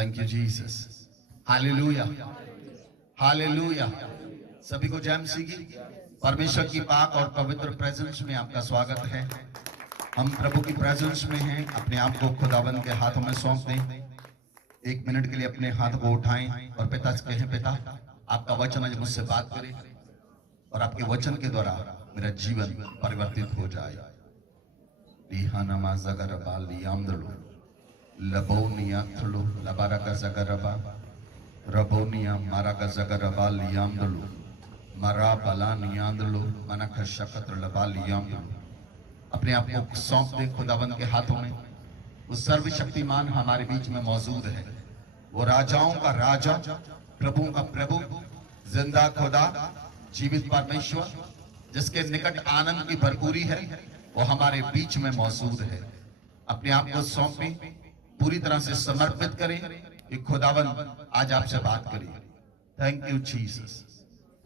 Thank you Jesus. Hallelujah, hallelujah. सभी को जय मसीह की। परमेश्वर की पाक और पवित्र प्रेजेंस में आपका स्वागत है। हम प्रभु की प्रेजेंस में हैं। अपने आप को खुदावंद के हाथों में सौंप दें। एक मिनट के लिए अपने हाथ को उठाएं और पिता से कहें, पिता आपका वचन आज मुझसे बात करे और आपके वचन के द्वारा मेरा जीवन परिवर्तित हो जाए। लबोनिया थलो लबारा का जगरबा रबोनिया मारा का जगरबा लियामदलो मरा बला नियांदलो मना का शकत्र लबा लियामदलो। अपने आप को सौंप दे खुदाबंद के हाथों में। वो सर्वशक्तिमान हमारे बीच में मौजूद है। वो राजाओं का राजा, प्रभुओं का प्रभु, जिंदा खुदा, जीवित परमेश्वर, जिसके निकट आनंद की भरपूरी है, वो हमारे बीच में मौजूद है। अपने आप को सौंपें, पूरी तरह से समर्पित करें कि खुदावन आज आपसे बात करें। Thank you Jesus,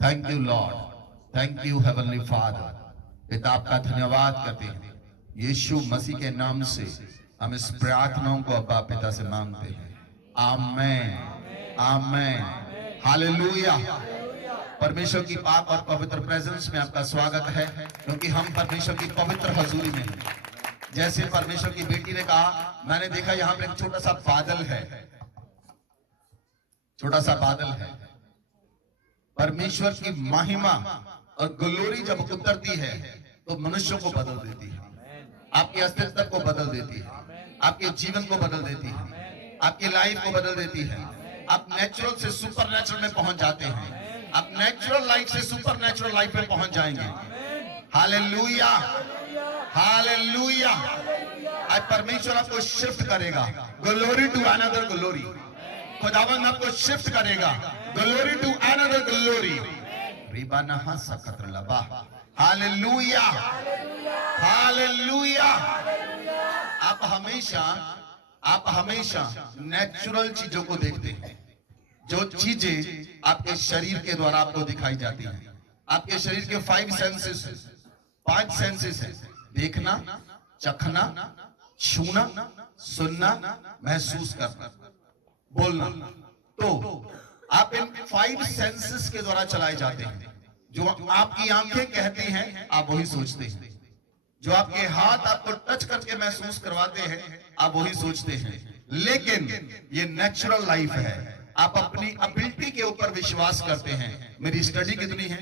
thank you Lord, thank you heavenly father. पिता आपका धन्यवाद करते हैं। यीशु मसीह के नाम से हम इस प्रार्थनाओं को अब्बा पिता से मांगते हैं। आमेन, आमेन, हालेलुया। परमेश्वर की पाक और पवित्र प्रेजेंस में आपका स्वागत है, क्योंकि हम परमेश्वर की पवित्र हजूरी में हैं। जैसे परमेश्वर की बेटी ने कहा, मैंने देखा यहां पर एक छोटा सा बादल है, छोटा सा बादल है। परमेश्वर की महिमा और ग्लोरी जब उतरती है तो मनुष्यों को बदल देती है, आपके अस्तित्व को बदल देती है, आपके जीवन को बदल देती है, आपकी लाइफ को बदल देती है। आप नेचुरल से सुपर नेचुरल में पहुंच जाते हैं। आप नेचुरल लाइफ से सुपर नेचुरल लाइफ में पहुंच जाएंगे। Hallelujah, hallelujah. आज परमेश्वर आपको शिफ्ट करेगा। Glory to another glory. खुदावंद आपको शिफ्ट करेगा। Glory to another glory. रिबाना सकत्र लबा। Hallelujah, hallelujah. आप हमेशा नेचुरल चीजों को देखते हैं। जो चीजें आपके शरीर के द्वारा आपको दिखाई जाती हैं। आपके शरीर के 5 सेंसेस है। देखना, चखना, छूना, सुनना, महसूस करना, बोलना। तो आप इन 5 सेंसेस के द्वारा चलाए जाते हैं। जो आपकी आंखें कहती हैं, आप वही सोचते हैं। जो आपके हाथ आपको टच करके महसूस करवाते हैं, आप वही सोचते हैं। लेकिन ये नेचुरल लाइफ है। आप अपनी एबिलिटी के ऊपर विश्वास करते हैं। मेरी स्टडी कितनी है,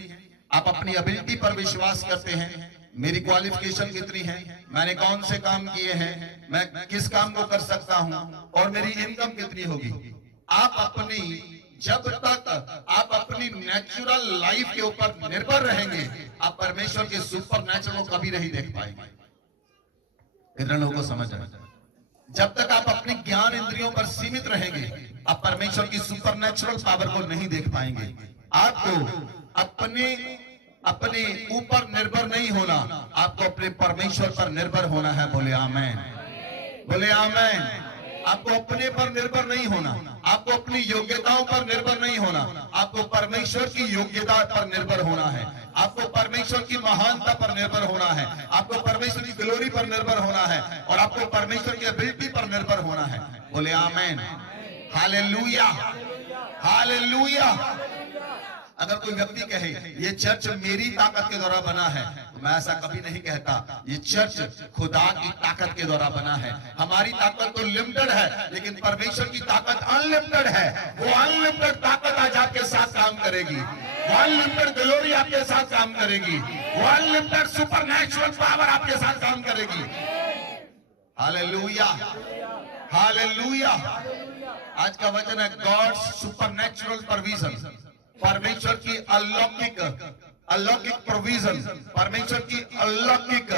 आप अपनी एबिलिटी पर विश्वास करते हैं। मेरी क्वालिफिकेशन कितनी है, मैंने कौन से काम किए हैं, मैं किस काम को कर सकता हूं, और मेरी इनकम कितनी होगी। जब तक आप अपनी नेचुरल लाइफ के ऊपर निर्भर रहेंगे, आप परमेश्वर के सुपर नेचुरल को कभी नहीं देख पाएंगे। इतने लोगों को समझ आए। जब तक आप अपनी ज्ञान इंद्रियों पर सीमित रहेंगे, आप परमेश्वर की सुपर नेचुरल पावर को नहीं देख पाएंगे। आपको अपने ऊपर निर्भर नहीं होना, आपको अपने परमेश्वर पर निर्भर होना है। बोले आमेन, बोले आमेन। आपको अपने पर निर्भर नहीं होना, आपको अपनी योग्यताओं पर निर्भर नहीं होना, आपको परमेश्वर की योग्यता पर निर्भर होना है। आपको परमेश्वर की महानता पर निर्भर होना है, आपको परमेश्वर की ग्लोरी पर निर्भर होना है, और आपको परमेश्वर की एबिलिटी पर निर्भर होना है। बोले आमेन, हालेलुया, हालेलुया। अगर कोई व्यक्ति कहे ये चर्च मेरी ताकत के द्वारा बना है, तो मैं ऐसा कभी नहीं कहता। ये चर्च खुदा की ताकत के द्वारा बना है। हमारी ताकत तो लिमिटेड है, लेकिन परमेश्वर की ताकत अनलिमिटेड है। वो अनलिमिटेड ताकत आज आपके साथ काम करेगी। वो अनलिमिटेड ग्लोरी आपके साथ काम करेगी। वो अनलिमिटेड सुपरनैचुरल पावर आपके साथ काम करेगी। Hallelujah, hallelujah. आज का वचन है गॉड्स सुपरनैचुरल प्रोविजन। परमेश्वर की अलौकिक प्रोविजन, परमेश्वर की अलौकिक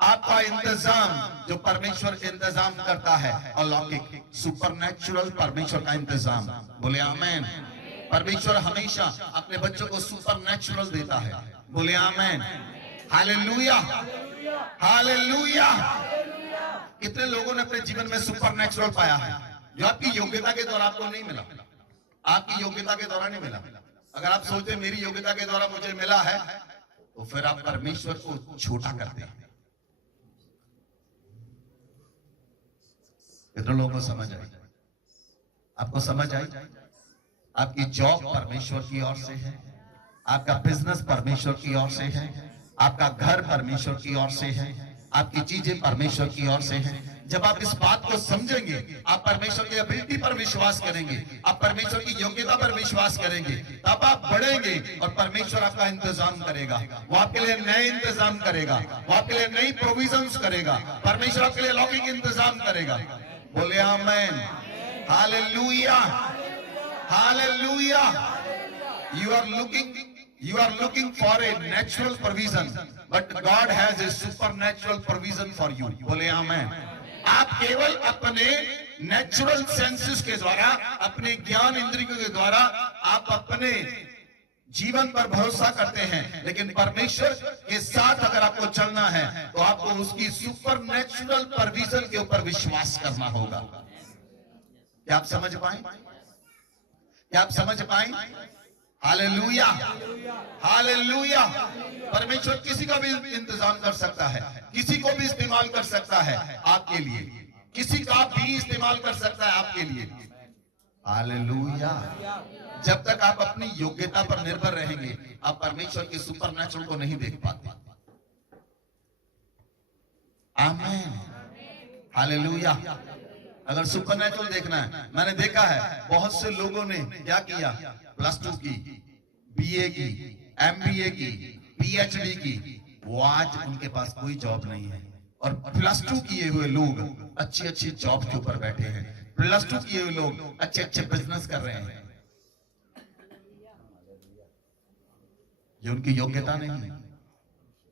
आपका इंतजाम, जो परमेश्वर इंतजाम करता है। अलौकिक सुपरनैचुरल परमेश्वर का इंतजाम। बोले आमेन। परमेश्वर हमेशा अपने बच्चों को सुपरनैचुरल देता है। बोले आमेन, हालेलुया, हालेलुया। कितने लोगों ने अपने जीवन में सुपरनैचुरल पाया है, जो आपकी योग्यता के द्वारा आपको नहीं मिला, आपकी योग्यता के द्वारा नहीं मिला। अगर आप सोचते मेरी योग्यता के द्वारा मुझे मिला है, तो फिर आप परमेश्वर को छोटा करते हैं। कितने लोगों को समझ आई? आपको समझ आई? आपकी जॉब परमेश्वर की ओर से है, आपका बिजनेस परमेश्वर की ओर से है, आपका घर परमेश्वर की ओर से है, आपकी चीजें परमेश्वर की ओर से है। जब आप इस बात को समझेंगे, आप परमेश्वर की एबिलिटी पर विश्वास करेंगे, आप परमेश्वर की योग्यता पर विश्वास करेंगे, तब आप बढ़ेंगे और परमेश्वर आपका इंतजाम करेगा। वो आपके लिए नए इंतजाम करेगा, वो आपके लिए नई प्रोविजंस करेगा, परमेश्वर आपके लिए अलौकिक इंतजाम करेगा। बोले amen, hallelujah, hallelujah. You are looking for a natural provision, but God has a supernatural provision for you. बोले आमेन। आप केवल अपने नेचुरल सेंसेस के द्वारा, अपने ज्ञान इंद्रियों के द्वारा आप अपने जीवन पर भरोसा करते हैं, लेकिन परमेश्वर के साथ अगर आपको चलना है तो आपको उसकी सुपरनेचुरल प्रोविजन के ऊपर विश्वास करना होगा। क्या आप समझ पाए? क्या आप समझ पाए? Hallelujah, hallelujah. परमेश्वर किसी का भी इंतजाम कर सकता है, किसी को भी इस्तेमाल कर सकता है आपके लिए, किसी का भी इस्तेमाल कर सकता है आपके लिए। हालेलुया। जब तक आप अपनी योग्यता पर निर्भर रहेंगे, आप परमेश्वर के सुपरनेचुरल को नहीं देख पाते। आमीन, हालेलुया। अगर सुपरनेचुरल देखना है, मैंने देखा है बहुत से लोगों ने क्या किया, +2 की, BA की, MBA की, PhD की, वो आज उनके पास कोई जॉब नहीं है। और +2 किए हुए लोग अच्छी अच्छी जॉब के ऊपर बैठे हैं, +2 किए हुए लोग अच्छे अच्छे बिजनेस कर रहे हैं। ये उनकी योग्यता नहीं है,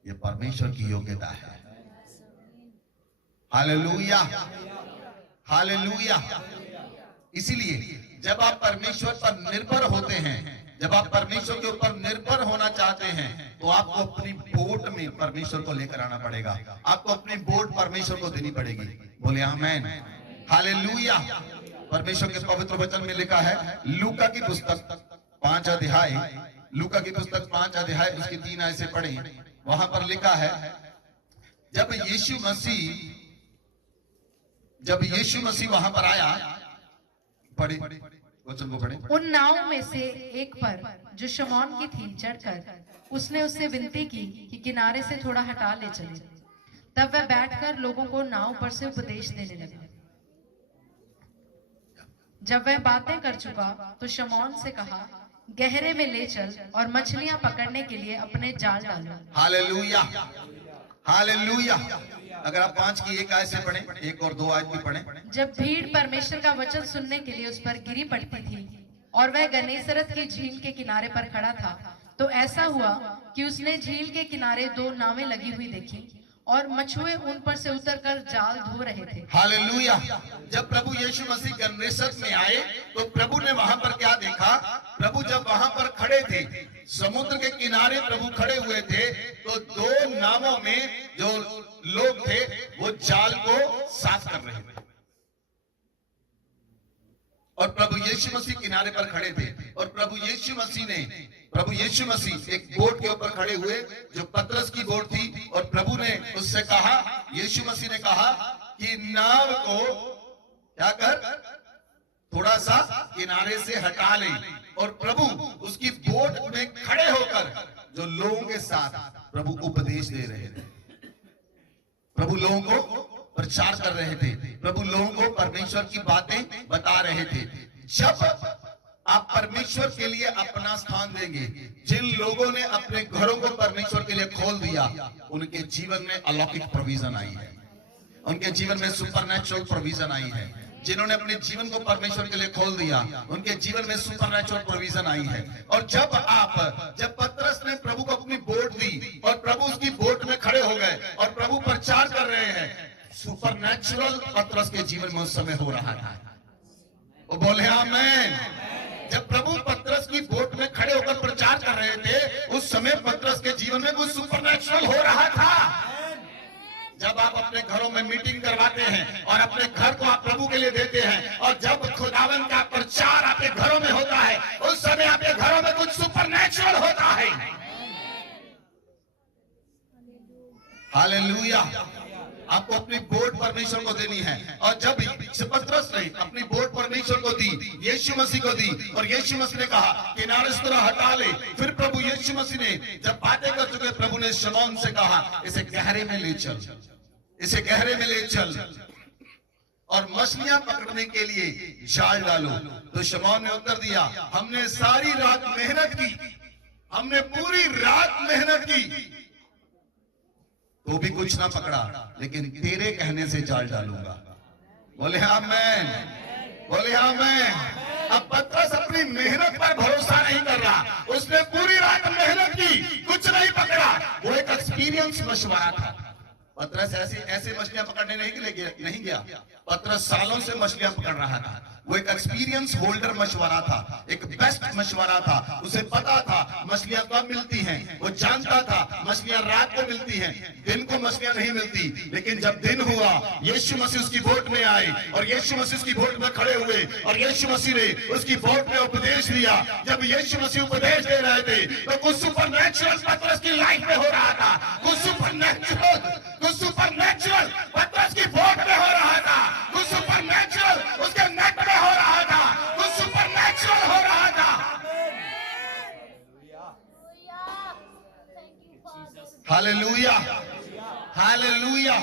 ये परमेश्वर की योग्यता है। Hallelujah, hallelujah. इसीलिए जब आप परमेश्वर पर निर्भर होते हैं, जब आप परमेश्वर के ऊपर निर्भर होना चाहते हैं, तो आपको अपनी वोट में परमेश्वर को लेकर आना पड़ेगा, आपको अपनी वोट परमेश्वर को देनी पड़ेगी। बोले आमेन, हालेलुया। परमेश्वर के पवित्र वचन में लिखा है, लूका की पुस्तक 5 अध्याय, लूका की पुस्तक 5 अध्याय उसकी 3 आयत से पढ़ें। वहां पर लिखा है, जब यीशु मसीह वहां पर आया, पढ़े वचन को पढ़े। उन नाव में से एक पर जो शमौन की थी चढ़कर उसने उससे विनती की कि किनारे से थोड़ा हटा ले चले। तब वह बैठकर लोगों को नाव पर से उपदेश देने लगा। जब वह बातें कर चुका तो शमौन से कहा, गहरे में ले चल और मछलियां पकड़ने के लिए अपने जाल डालो। Hallelujah, hallelujah. अगर आप 5 की 1 आयत से पढ़ें, 1 और 2 आयत भी पढ़ें। जब भीड़ परमेश्वर का वचन सुनने के लिए उस पर गिरी पड़ती थी और वह गन्नेसरत की झील के किनारे पर खड़ा था, तो ऐसा हुआ कि उसने झील के किनारे 2 नावें लगी हुई देखी और मछुए उन पर से उतरकर जाल धो रहे थे। हालेलुया। जब प्रभु यीशु मसीह गन्नेसरत में आए तो प्रभु ने वहां पर क्या देखा? प्रभु जब वहां पर खड़े थे, समुद्र के किनारे प्रभु खड़े हुए थे, तो 2 नावों में जो लोग थे वो जाल को साफ कर रहे थे और प्रभु यीशु मसीह किनारे पर खड़े थे। और प्रभु यीशु मसीह एक बोट के ऊपर खड़े हुए, जो पतरस की बोट थी, और प्रभु ने उससे कहा, यीशु मसीह ने कहा कि नाव को क्या कर, थोड़ा सा किनारे से हटा ले। और प्रभु उसकी बोट में खड़े होकर जो लोगों के साथ प्रभु उपदेश दे रहे थे, प्रभु लोगों को प्रचार कर रहे थे, प्रभु लोगों को परमेश्वर की बातें बता रहे थे। जब आप परमेश्वर के लिए अपना स्थान देंगे, जिन लोगों ने अपने घरों को परमेश्वर के लिए खोल दिया, उनके जीवन में अलौकिक प्रोविजन आई है, उनके जीवन में सुपरनेचुरल प्रोविजन आई है। जिन्होंने अपने जीवन को परमेश्वर के लिए खोल दिया, उनके जीवन में सुपरनेचुरल प्रोविजन आई है। और जब पतरस ने प्रभु को अपनी बोट दी और प्रभु उसकी बोट में खड़े हो गए और प्रभु प्रचार कर रहे हैं, सुपरनेचुरल पतरस के जीवन में उस समय हो रहा था। वो बोले आमीन। जब प्रभु पतरस की बोट में खड़े होकर प्रचार कर रहे थे, उस समय पतरस के जीवन में कुछ सुपरनेचुरल हो रहा था। जब आप अपने घरों में मीटिंग करवाते हैं और अपने घर को आप प्रभु के लिए देते हैं, और जब खुदावन का प्रचार आपके घरों में होता है, उस समय आपके घरों में कुछ सुपरनेचुरल होता है। हालेलुया, आपको अपनी बोट परमेश्वर को देनी है। और जब पतरस ने अपनी बोट परमेश्वर को दी, यीशु मसीह को दी, और यीशु मसीह ने कहा किनारे से थोड़ा हटा ले, फिर प्रभु यीशु मसीह ने जब बातें कर चुके, प्रभु ने शमौन से कहा इसे गहरे में ले चल, इसे गहरे में ले चल और मछलियां पकड़ने के लिए जाल डालो। तो शमौन ने उत्तर दिया, हमने सारी रात मेहनत की, हमने पूरी रात मेहनत की, तो भी कुछ ना पकड़ा, लेकिन तेरे कहने से जाल डालूंगा। बोले आमीन, बोले आमीन। अब पतरस अपनी मेहनत पर भरोसा नहीं कर रहा, उसने पूरी रात मेहनत की, कुछ नहीं पकड़ा। वो एक एक्सपीरियंस मशवरा था। पतरस ऐसे मछलियां पकड़ने नहीं गया। पतरस सालों से मछलियां पकड़ रहा था। वो एक एक्सपीरियंस होल्डर मशवरा था, एक बेस्ट मशवरा था। उसे पता था मछलियां कब मिलती हैं, वो जानता था मछलियां रात को मिलती हैं, दिन को मछलियां नहीं मिलती। लेकिन जब दिन हुआ, यीशु मसीह उसकी बोट में आए और यीशु मसीह उसकी बोट में खड़े हुए और यीशु मसीह ने उसकी बोट में उपदेश दिया। जब यीशु मसीह उपदेश दे रहे थे तो कुछ सुपरनैचुरल पतरस की लाइफ में हो रहा था, कुछ सुपरनैचुरल पतरस की बोट में हो रहा था, कुछ सुपरनैचुरल उसके नेट में हो रहा था, कुछ सुपरनैचुरल हो रहा था। Hallelujah, hallelujah.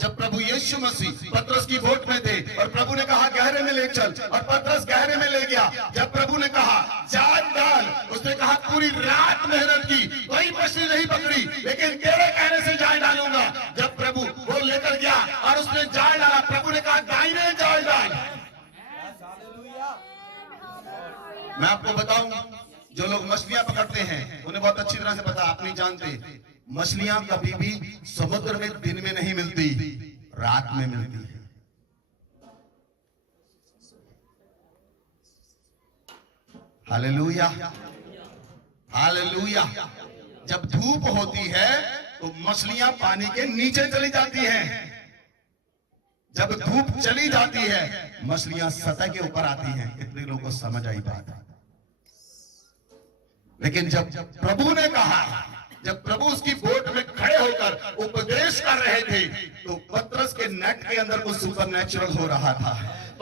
जब प्रभु यीशु मसीह पतरस की बोट में थे और प्रभु ने कहा गहरे में ले चल, और पतरस गहरे में ले गया। जब प्रभु ने कहा जाल डाल, उसने कहा पूरी रात मेहनत की, कोई मछली नहीं पकड़ी, लेकिन तेरे कहने से जाल डालूंगा। जब प्रभु वो लेकर गया और उसने जाल डाला, प्रभु ने कहा दाहिने जाल डाल। मैं आपको बताऊं, जो लोग मछलियां पकड़ते हैं उन्हें बहुत अच्छी तरह से पता, आप नहीं जानते, मछलियां कभी भी समुद्र में दिन में नहीं मिलती, रात में मिलती है। Hallelujah, hallelujah. जब धूप होती है तो मछलियां पानी के नीचे चली जाती हैं। जब धूप चली जाती है, मछलियां सतह के ऊपर आती हैं। कितने लोगों को समझ आई बात? लेकिन जब प्रभु ने कहा, जब प्रभु उसकी बोट में खड़े होकर उपदेश कर रहे थे, तो पतरस के नेट के अंदर कुछ सुपरनैचुरल हो रहा था,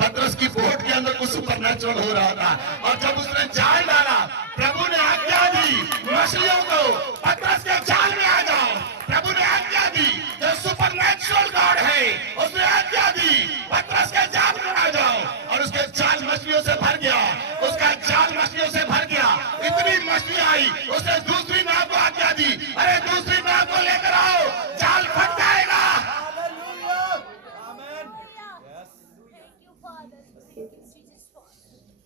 पतरस की बोट के अंदर कुछ सुपरनैचुरल हो रहा था। और जब उसने जाल डाला, प्रभु ने आज्ञा दी मछलियों को पतरस के जाल में आ जाओ। प्रभु ने आज्ञा दी, जो सुपरनैचुरल गॉड है, उसने आज्ञा दी पतरस के जाल में आ जाओ। और उसके जाल मछलियों से भर गया, उसका जाल मछलियों से भर गया। इतनी मछलियां आई, उसने दूसरी नाव को आज्ञा दी, अरे दूसरी नाव को लेकर आओ, जाल फट जाएगा।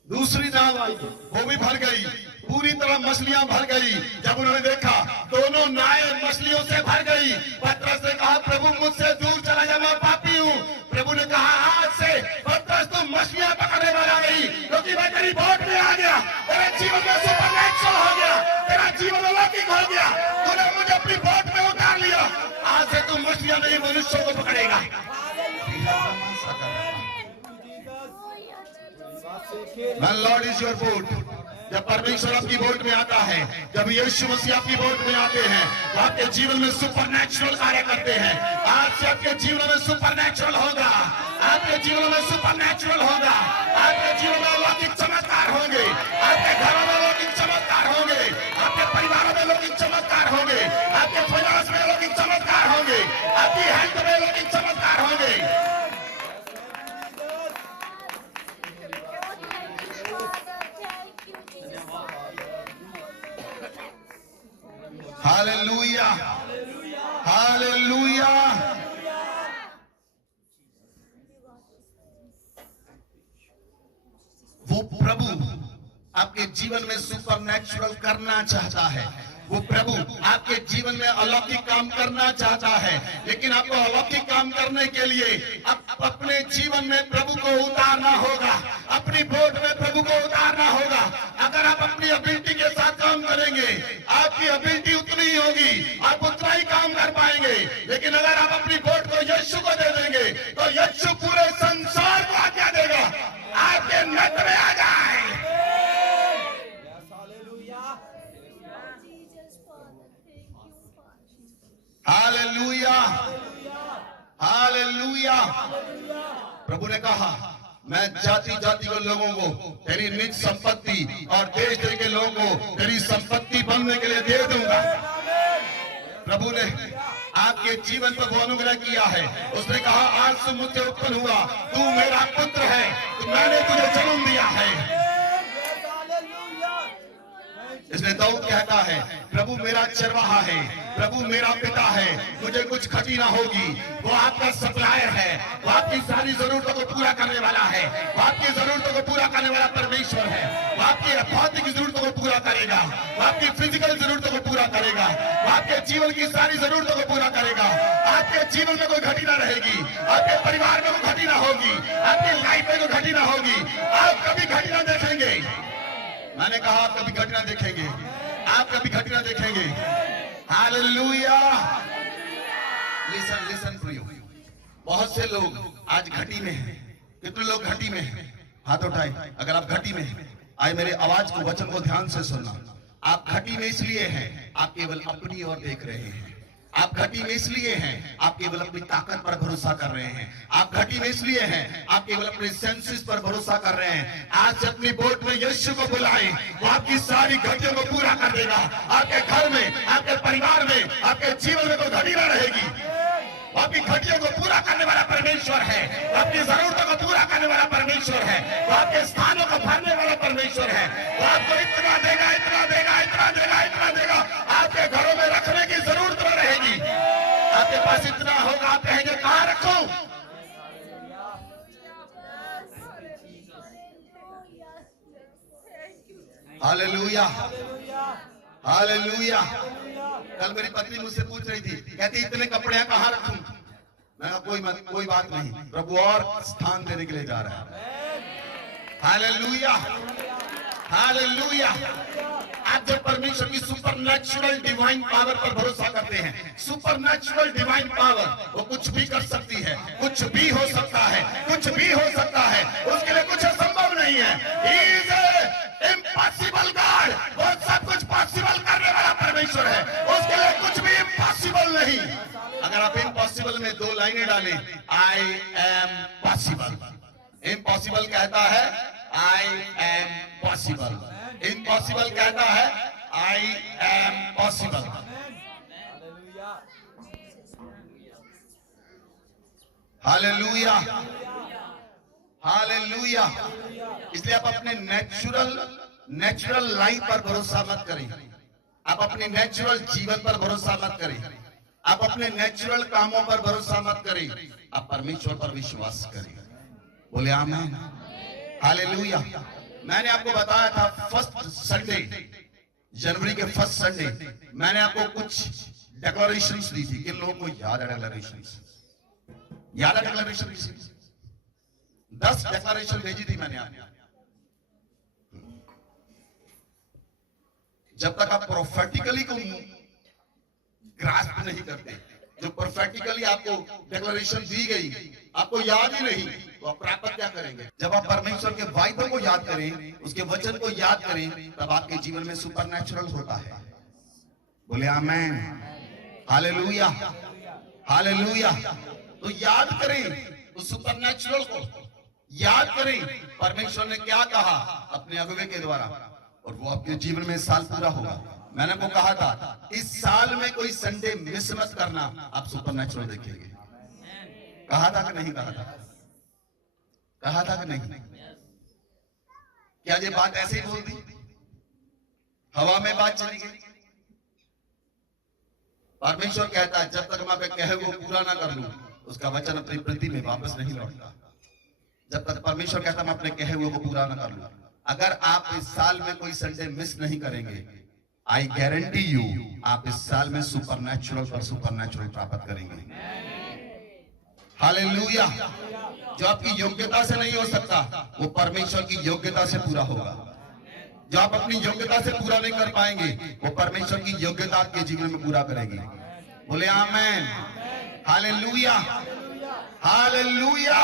दूसरी नाव आई, वो भी भर गई, पूरी तरह मछलियां भर गई। जब उन्होंने देखा दोनों नावें मछलियों से भर गई, पतरस ने कहा प्रभु मुझसे दूर चला जा, मैं पापी हूँ। प्रभु ने कहा आज से पतरस तुम मछलियां पकड़ने वाला नहीं, क्योंकि मैं तेरी बोट में आ गया, तेरे जीवन में सुपरनैचुरल हो गया, तेरा जीवन अलौकिक हो गया, तूने मुझे अपनी बोट में उतार लिया। आज से तुम मछलियां नहीं मनुष्यों को पकड़ेगा। My Lord is your boat। जब परमेश्वर आपकी बोट में आता है, जब यीशु मसीह आपकी बोट में आते हैं, तो आपके जीवन में सुपरनैचुरल कार्य करते हैं। आज से आपके जीवन में सुपरनैचुरल होगा, आपके जीवन में सुपरनैचुरल होगा, आपके जीवन में अलौकिक चमत्कार होंगे, आपके घरों में अलौकिक चमत्कार होंगे, आपके परिवारों में अलौकिक चमत्कार होंगे, आपके फाइनेंस में अलौकिक चमत्कार होंगे, आपकी हेल्थ में अलौकिक चमत्कार होंगे। Hallelujah, hallelujah. वो प्रभु आपके जीवन में सुपरनैचुरल करना चाहता है, वो प्रभु आपके जीवन में अलौकिक काम करना चाहता है। लेकिन आपको अलौकिक काम करने के लिए अपने जीवन में प्रभु को उतारना होगा, अपनी बोट में प्रभु को उतारना होगा। अगर आप अपनी एबिलिटी के साथ काम करेंगे, आपकी एबिलिटी उतनी ही होगी, आप उतना ही काम कर पाएंगे। लेकिन अगर आप अपनी बोट को यीशु को दे देंगे, तो यीशु पूरे संसार को आज्ञा देगा आपके नेट में आ जाए। Hallelujah, hallelujah. प्रभु ने कहा मैं जाति जाति के लोगों को तेरी निज संपत्ति और देश देश के लोगों को तेरी संपत्ति बनने के लिए दे दूंगा। प्रभु ने आपके जीवन पर वो अनुग्रह किया है। उसने कहा आज से मुझसे उत्पन्न हुआ, तू मेरा पुत्र है, तो मैंने तुझे जन्म दिया है। इसलिए दाऊद कहता है प्रभु मेरा चरवाहा है, प्रभु मेरा पिता है, मुझे कुछ खटी ना होगी। वो आपका सप्लायर है, वो आपकी सारी जरूरतों को पूरा करने वाला है, वो आपकी जरूरतों को पूरा करने वाला परमेश्वर है। वो आपकी भौतिक जरूरतों को पूरा करेगा, वो आपकी फिजिकल जरूरतों को पूरा करेगा, वो आपके जीवन की सारी जरूरतों को पूरा करेगा। आपके जीवन में कोई घटी ना रहेगी, आपके परिवार में कोई घटी ना होगी, आपकी लाइफ में कोई घटी ना होगी। आप कभी घटी ना देखेंगे। मैंने कहा आप कभी घटना देखेंगे, आप कभी घटना देखेंगे। हालेलुया। लिसन लिसन प्रियो, बहुत से लोग आज घटी में हैं। कितने लोग घटी में हैं? हाथ उठाए अगर आप घटी में हैं। आए मेरे आवाज को, वचन को ध्यान से सुनना। आप घटी में इसलिए हैं आप केवल अपनी ओर देख रहे हैं। आप घटी में इसलिए हैं आप केवल अपनी ताकत पर भरोसा कर रहे हैं। आप घटी में इसलिए हैं आप केवल अपने सेंसेस पर भरोसा कर रहे हैं। आज अपनी बोट में यीशु को बुलाए, वो आपकी सारी घटियों को पूरा कर देगा। आपके घर में, आपके परिवार में, आपके जीवन में कोई घटी ना रहेगी। वो आपकी घटियों को पूरा करने वाला परमेश्वर है, वो आपकी जरूरतों को पूरा करने वाला परमेश्वर है, वो आपके स्थानों को भरने वाला परमेश्वर है। वो आपको इतना देगा, इतना देगा, इतना देगा, इतना देगा, आपके घरों में रखने की जरूरत न रहेगी। आपके पास इतना होगा, आप कहेंगे कहां रखूं? Hallelujah, hallelujah. कल मेरी पत्नी मुझसे पूछ रही थी, कहती इतने कपड़े कहां रखूं? मैं कहा कोई बात नहीं, प्रभु और स्थान देने के लिए जा रहा है। Hallelujah, hallelujah. आप जब परमेश्वर की सुपरनैचुरल डिवाइन पावर पर भरोसा करते हैं, सुपरनैचुरल डिवाइन पावर, वो कुछ भी कर सकती है, कुछ भी हो सकता है, कुछ भी हो सकता है, उसके लिए कुछ असंभव नहीं है। He is a impossible God, वो सब कुछ पॉसिबल करने वाला परमेश्वर है, उसके लिए कुछ भी इम्पॉसिबल नहीं। अगर आप इम्पॉसिबल में दो लाइनें डालें, आई एम पॉसिबल। इम्पॉसिबल कहता है आई एम पॉसिबल, इम्पॉसिबल कहता है I am possible. Hallelujah, hallelujah. इसलिए आप अपने नेचुरल लाइफ पर भरोसा मत करें, आप अपने नेचुरल जीवन पर भरोसा मत करें, आप अपने नेचुरल कामों पर भरोसा मत करें, आप परमेश्वर पर विश्वास करें। बोले आमीन, हालेलुया। मैंने आपको बताया था फर्स्ट संडे, जनवरी के फर्स्ट संडे, मैंने आपको कुछ डिक्लेरेशंस दी थी। किन लोगों को याद है डिक्लेरेशंस? याद है डिक्लेरेशन? 10 डिक्लेरेशन भेजी थी मैंने आपको। जब तक आप प्रोफेटिकली को ग्रास्प नहीं करते, जो प्रोफेटिकली आपको डिक्लेरेशन दी गई आपको याद ही नहीं, तो आप प्राप्त क्या करेंगे? जब आप परमेश्वर के वायदों को याद करें, उसके वचन को याद करें, तब आपके जीवन में सुपरनैचुरल होता है। बोले आमीन, हालेलुया, हालेलुया। तो याद करें उस सुपरनैचुरल को, याद करें परमेश्वर ने क्या कहा अपने अगुवे के द्वारा, और वो आपके जीवन में साल पूरा होगा। मैंने आपको कहा था इस साल में कोई संडे मिस मत करना, आप सुपरनैचुरल देखेंगे। कहा था कि नहीं कहा था? कहा था कि नहीं? क्या ये बात ऐसे ही बोल दी? हवा में बात चली गई? परमेश्वर कहता है जब तक मैं अपने कहे वो पूरा ना कर लूं, उसका वचन अपनी पृथ्वी में वापस नहीं लौटता। जब तक परमेश्वर कहता मैं अपने कहे हुए को पूरा ना कर लूं। अगर आप इस साल में कोई संडे मिस नहीं करेंगे, आई गारंटी यू आप इस साल में सुपरनैचुरल पर सुपरनैचुरल प्राप्त करेंगे। हालेलुया। जो आपकी योग्यता से नहीं हो सकता, वो परमेश्वर की योग्यता से पूरा होगा। जो आप अपनी योग्यता से पूरा नहीं कर पाएंगे, वो परमेश्वर की योग्यता आपके जीवन में पूरा करेगी। बोले आमीन, हालेलुया, हालेलुया।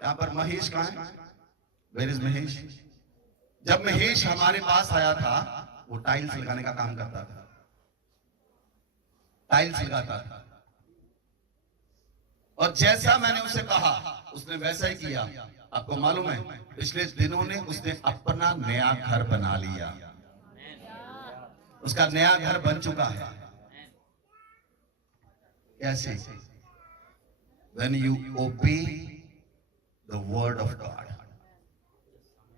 यहाँ पर महेश कहाँ है? Where is Mahesh? जब महेश हमारे पास आया था, वो टाइल्स लगाने का काम करता था, टाइल्स लगाता था। और जैसा मैंने उसे कहा उसने वैसा ही किया। आपको मालूम है पिछले दिनों ने उसने अपना नया घर बना लिया, उसका नया घर बन चुका है। कैसे? When you obey the word of God,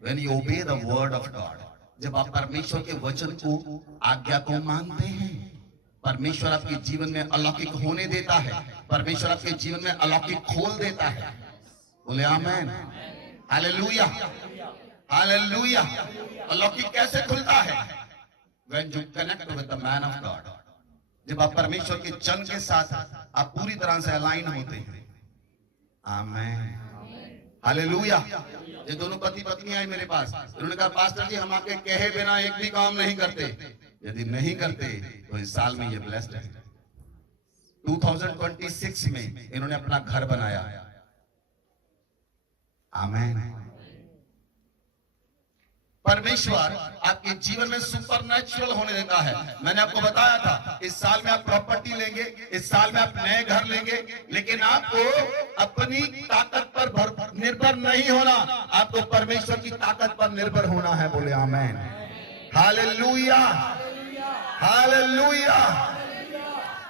when you obey the word of God, जब आप परमेश्वर के वचन को, आज्ञा को मानते हैं, परमेश्वर आपके जीवन में अलौकिक होने देता है, परमेश्वर आपके जीवन में अलौकिक खोल देता है। बोले आमेन, हालेलुया, हालेलुया। अलौकिक कैसे खुलता है? When you connect with the man of God, जब आप परमेश्वर के जन के साथ आप पूरी तरह से अलाइन होते हैं। आमेन, हालेलुया। ये दोनों पति पत्नी आए मेरे पास, उन्होंने कहा पास्टर जी हम आपके कहे बिना एक भी काम नहीं करते। यदि नहीं करते तो इस साल में ये ब्लेस्ड है। 2026 में इन्होंने अपना घर बनाया। आमेन। परमेश्वर आपके जीवन में सुपरनैचुरल होने देता है। मैंने आपको बताया था इस साल में आप प्रॉपर्टी लेंगे, इस साल में आप नए घर लेंगे, लेकिन आपको अपनी ताकत पर निर्भर नहीं होना, आपको परमेश्वर की ताकत पर निर्भर होना है। बोले आमेन, हालेलुया, हालेलुया।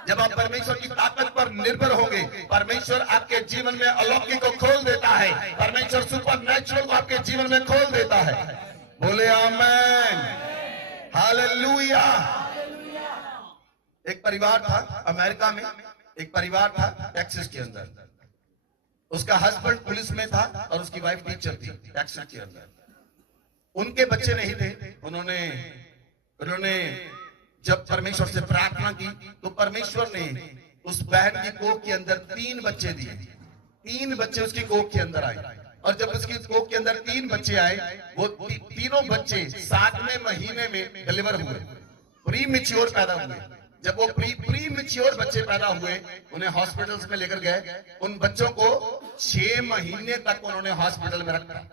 जब आप परमेश्वर की ताकत पर निर्भर होंगे, परमेश्वर आपके जीवन में अलौकिक को खोल देता है, परमेश्वर सुपरनैचुरल को आपके जीवन में खोल देता है। बोले आमेन, हालेलुया। एक परिवार था अमेरिका में, एक परिवार था टेक्सास के अंदर। उसका हस्बैंड पुलिस में था और उसकी वाइफ टीचर थी टेक्सास के अंदर। उनके बच्चे नहीं थे। उन्होंने जब परमेश्वर से प्रार्थना की तो परमेश्वर ने उस बहन की कोख के अंदर 3 बच्चे दिए। 3 बच्चे उसकी कोख के अंदर आए, और जब उसकी कोख के अंदर 3 बच्चे आए, वो तीनों बच्चे 7वें महीने में डिलीवर हुए, प्री मैच्योर पैदा हुए। जब वो प्री मैच्योर बच्चे पैदा हुए, उन्हें हॉस्पिटल्स में लेकर गए। उन बच्चों को 6 महीने तक उन्होंने हॉस्पिटल में रखा,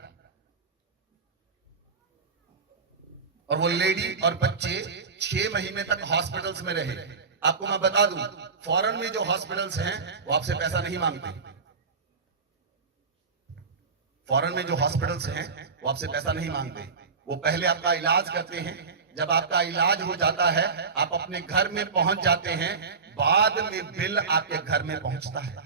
और वो लेडी और बच्चे 6 महीने तक हॉस्पिटल्स में रहे। आपको मैं बता दूं, फॉरेन में जो हॉस्पिटल्स हैं वो आपसे पैसा नहीं मांगते। फॉरेन में जो हॉस्पिटल्स हैं वो आपसे पैसा नहीं मांगते। वो पहले आपका इलाज करते हैं, जब आपका इलाज हो जाता है आप अपने घर में पहुंच जाते हैं, बाद में बिल आपके घर में पहुंचता है।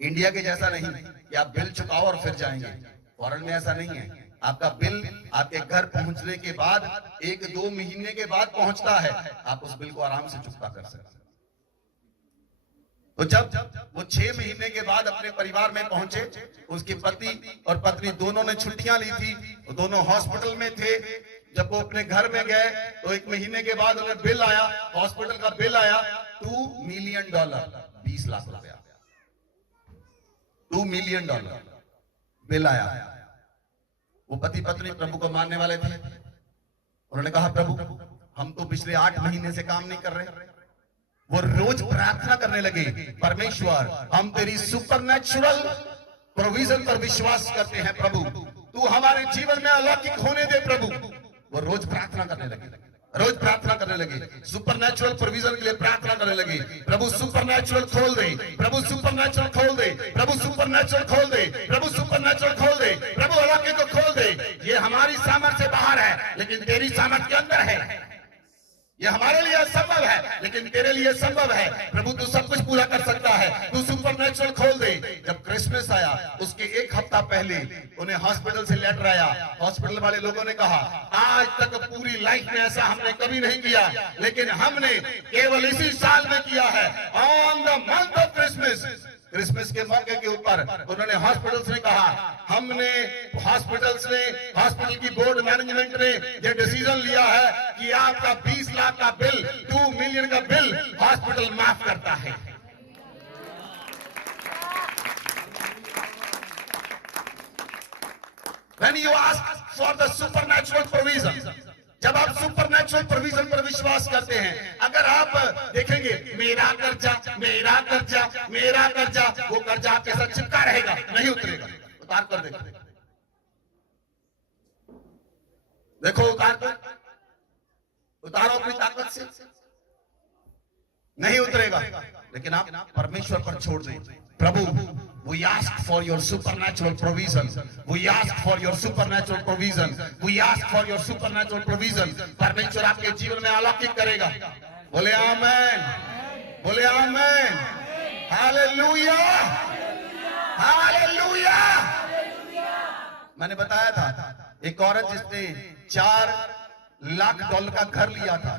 इंडिया के जैसा नहीं कि आप बिल चुकाओ और फिर जाएंगे। फॉरेन में ऐसा नहीं है, आपका बिल आपके घर पहुंचने के बाद 1-2 महीने के बाद पहुंचता है, आप उस बिल को आराम से चुकता कर सकते हैं। तो जब वो 6 महीने के बाद अपने परिवार में पहुंचे, उसके पति और पत्नी दोनों ने छुट्टियां ली थी, वो दोनों हॉस्पिटल में थे। जब वो अपने घर में गए तो 1 महीने के बाद उन्हें बिल आया, हॉस्पिटल का बिल आया $2 मिलियन, 20 लाख रुपया, $2 मिलियन बिल आया। वो पति पत्नी प्रभु को मानने वाले थे। उन्होंने कहा प्रभु हम तो पिछले 8 महीने से काम नहीं कर रहे। वो रोज प्रार्थना करने लगे, परमेश्वर हम तेरी सुपरनैचुरल प्रोविजन पर विश्वास करते हैं प्रभु, तू हमारे जीवन में अलौकिक होने दे प्रभु। वो रोज प्रार्थना करने लगे, रोज प्रार्थना करने लगे, सुपरनैचुरल प्रोविजन के लिए प्रार्थना करने लगे। प्रभु सुपरनैचुरल खोल दे, प्रभु सुपरनैचुरल खोल दे, प्रभु सुपरनैचुरल खोल दे, प्रभु सुपरनैचुरल खोल दे, प्रभु अलौकिक को खोल दे। ये हमारी सामर्थ्य से बाहर है लेकिन तेरी सामर्थ्य के अंदर है। ये हमारे लिए असंभव है लेकिन तेरे लिए संभव है। प्रभु तू सब कुछ पूरा कर सकता है, तू सुपरनैचुरल खोल दे। जब क्रिसमस आया उसके 1 हफ्ता पहले उन्हें हॉस्पिटल से लेटर आया। हॉस्पिटल वाले लोगों ने कहा आज तक पूरी लाइफ में ऐसा हमने कभी नहीं किया, लेकिन हमने केवल इसी साल में किया है। On the month of Christmas के मौके के ऊपर उन्होंने हॉस्पिटल्स ने कहा, हमने हॉस्पिटल की बोर्ड मैनेजमेंट ने ये डिसीजन लिया है कि आपका 20 लाख का बिल, 2 मिलियन का बिल हॉस्पिटल माफ करता है। When you ask for the supernatural provision, जब आप सुपरनैचुरल प्रोविजन पर विश्वास करते हैं, अगर आप देखेंगे मेरा कर्जा मेरा कर्जा मेरा कर्जा, वो कर्जा आपके साथ चिपका रहेगा, नहीं उतरेगा। उतार कर देखो, देखो उतार कर, उतारो अपनी ताकत से, नहीं उतरेगा। लेकिन आप परमेश्वर पर छोड़ दें। प्रभु, we ask for your supernatural provision, we ask for your supernatural provision, we ask for your supernatural provision। परमेश्वर आपके जीवन में अलौकिक करेगा। बोले आमेन, बोले आमेन, हालेलुया, हालेलुया। मैंने बताया था एक औरत जिसने $4 लाख का घर लिया था,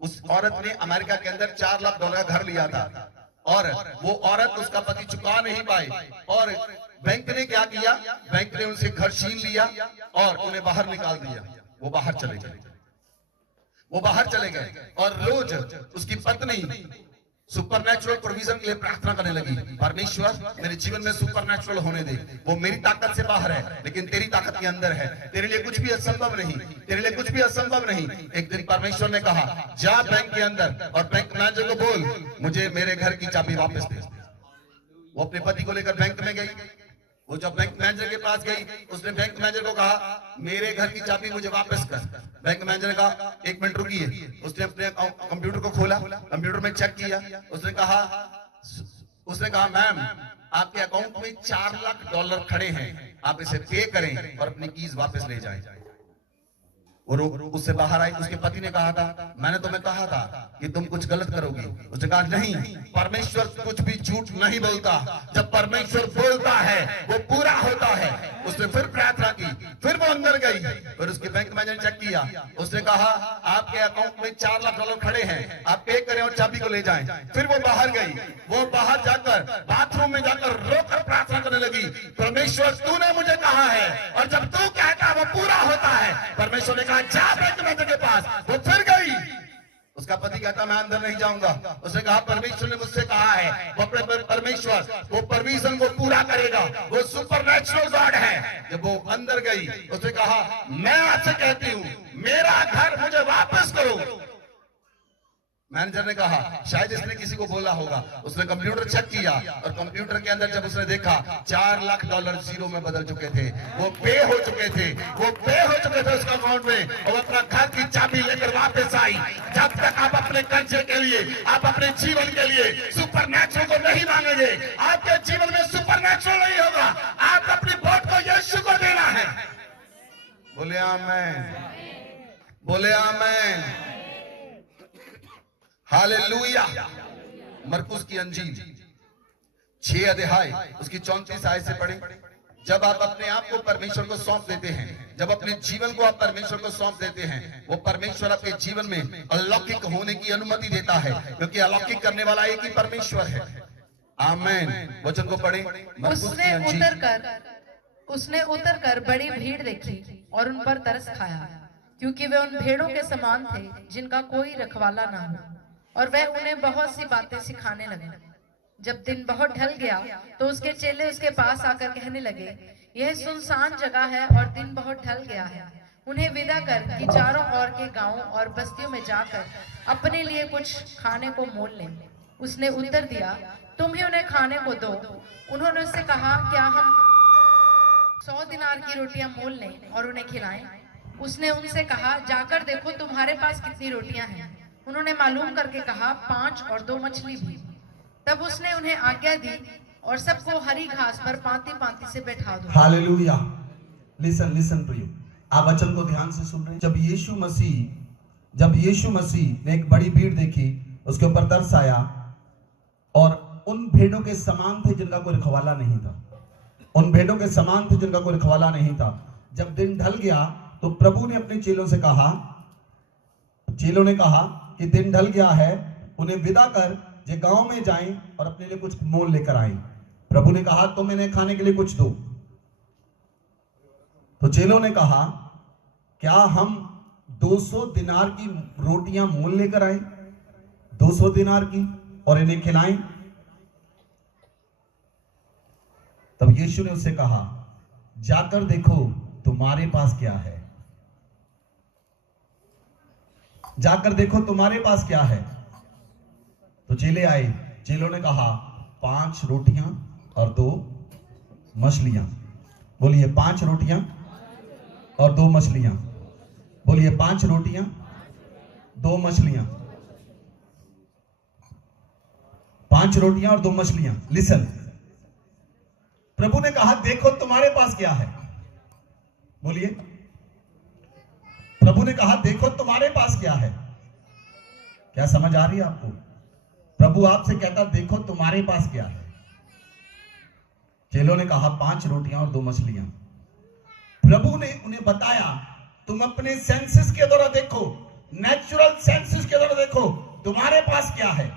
उस औरत ने अमेरिका के अंदर $4 लाख का घर लिया था, और वो औरत उसका पति चुका नहीं पाई, और बैंक ने क्या किया, बैंक ने उनसे घर छीन लिया और उन्हें बाहर निकाल दिया। वो बाहर चले गए, वो बाहर चले गए, और रोज उसकी पत्नी सुपरनैचुरल प्रोविजन के लिए प्रार्थना करने लगी। परमेश्वर, मेरे जीवन में सुपरनैचुरल होने दे। वो मेरी ताकत से बाहर है, लेकिन तेरी ताकत के अंदर है। तेरे लिए कुछ भी असंभव नहीं, तेरे लिए कुछ भी असंभव नहीं। एक दिन परमेश्वर ने कहा, जा बैंक के अंदर और बैंक मैनेजर को बोल, मुझे मेरे घर की चाबी वापस दे। वो अपने पति को लेकर बैंक में गई। वो जब बैंक मैनेजर के पास गई, उसने बैंक मैनेजर को कहा, मेरे घर की चाबी मुझे वापस कर। बैंक मैनेजर ने कहा, 1 मिनट रुकिए। उसने अपने कंप्यूटर को खोला, कंप्यूटर में चेक किया। उसने कहा मैम, आपके अकाउंट में $4 लाख खड़े हैं, आप इसे पे करें और अपनी कीज वापस ले जाएं। और उससे बाहर आई। उसके पति ने कहा था, मैंने तुम्हें कहा था कि तुम कुछ गलत करोगी। उसने कहा, नहीं, परमेश्वर कुछ भी झूठ नहीं बोलता। जब परमेश्वर बोलता है वो पूरा होता है। उसने फिर प्रार्थना की, फिर वो अंदर गई, फिर उसके बैंक मैनेजर ने चेक किया। उसने कहा, आपके अकाउंट में $4 लाख खड़े हैं, आप पे करें और चाबी को ले जाएं। फिर वो बाहर गई। वो बाहर जाकर बाथरूम में जाकर रोकर प्रार्थना करने लगी, परमेश्वर तूने मुझे कहा है और जब तू कहता है वो पूरा होता है। परमेश्वर ने कहा, जा बैंक मैनेजर के पास। वो फिर गई। उसका पति कहता, मैं अंदर नहीं जाऊंगा। उसने कहा, परमेश्वर ने मुझसे कहा है, वो परमेश्वर वो परमिशन को पूरा करेगा, वो सुपरनैचुरल गॉड है। जब वो अंदर गई, उसने कहा, मैं आपसे कहती हूं, मेरा घर मुझे वापस करो। मैनेजर ने कहा, शायद इसने किसी को बोला होगा। उसने कंप्यूटर चेक किया और कंप्यूटर के अंदर जब उसने देखा, $4 लाख जीरो में बदल चुके थे। वो पे हो चुके थे, वो पे हो चुके थे उसका अकाउंट में। और अपना घर की चाबी लेकर वापस आई। जब तक आप अपने कर्जे के लिए, आप अपने जीवन के लिए सुपरनैचुरल को नहीं मांगेंगे, आपके जीवन में सुपरनैचुरल नहीं होगा। आप अपनी वोट को यीशु को देना है। बोले आमेन, बोले आमेन, हालेलुया। मरकुस की अंजील 6 अध्याय उसकी 34 आयत से पढ़ें। जब आप अपने आप को परमेश्वर को सौंप देते हैं, जब अपने जीवन को आप परमेश्वर को सौंप देते हैं, वो परमेश्वर आपके जीवन में अलौकिक होने की अनुमति देता है, क्योंकि अलौकिक करने वाला एक ही परमेश्वर है। आमेन। वचन को पढ़ें। उसने उतरकर बड़ी भीड़ देखी और उन पर तरस खाया, क्योंकि वे उन भेड़ों के समान थे जिनका कोई रखवाला ना हो, और वह उन्हें बहुत सी बातें सिखाने लगे। जब दिन बहुत ढल गया तो उसके चेले उसके पास आकर कहने लगे, यह सुनसान जगह है और दिन बहुत ढल गया है। उन्हें विदा कर कि चारों ओर के गांवों और बस्तियों में जाकर अपने लिए कुछ खाने को मोल लें। उसने उत्तर दिया, तुम ही उन्हें खाने को दो। उन्होंने उससे कहा, क्या हम 100 दिनार की रोटियां मोल लें और उन्हें खिलाएं? उसने उनसे कहा, जाकर देखो तुम्हारे पास कितनी रोटियां हैं। उन्होंने मालूम करके कहा, 5 और 2 मछली भी। तब उसने उन्हें आज्ञा दी और सबको हरी घास पर पांति-पांति से बैठा दो। हालेलुया। Listen to you. आप वचन को ध्यान से सुन रहे हैं। जब यीशु मसीह ने एक बड़ी भीड़ देखी, उसके ऊपर तरस आया, और उन भेड़ों के समान थे जिनका कोई रखवाला नहीं था। उन भेड़ों के समान थे जिनका कोई रखवाला नहीं था। जब दिन ढल गया तो प्रभु ने अपने चेलों ने कहा कि दिन ढल गया है, उन्हें विदा कर जे गांव में जाएं और अपने लिए कुछ मोल लेकर आएं। प्रभु ने कहा, तुम इन्हें खाने के लिए कुछ दो। तो चेलों ने कहा, क्या हम 200 दिनार की रोटियां मोल लेकर आए, 200 दिनार की, और इन्हें खिलाएं? तब यीशु ने उससे कहा, जाकर देखो तुम्हारे पास क्या है, जाकर देखो तुम्हारे पास क्या है। तो चेले आए। चेलों ने कहा, 5 रोटियां और 2 मछलियां। बोलिए 5 रोटियां और 2 मछलियां। बोलिए 5 रोटियां 2 मछलियां। 5 रोटियां और 2 मछलियां। लिसन, प्रभु ने कहा देखो तुम्हारे पास क्या है। बोलिए, प्रभु ने कहा देखो तुम्हारे पास क्या है। क्या समझ आ रही है आपको? प्रभु आपसे कहता देखो तुम्हारे पास क्या है। चेलों ने कहा 5 रोटियां और 2 मछलियां। प्रभु ने उन्हें बताया तुम अपने सेंसेस के द्वारा देखो, नेचुरल सेंसेस के द्वारा देखो तुम्हारे पास क्या है।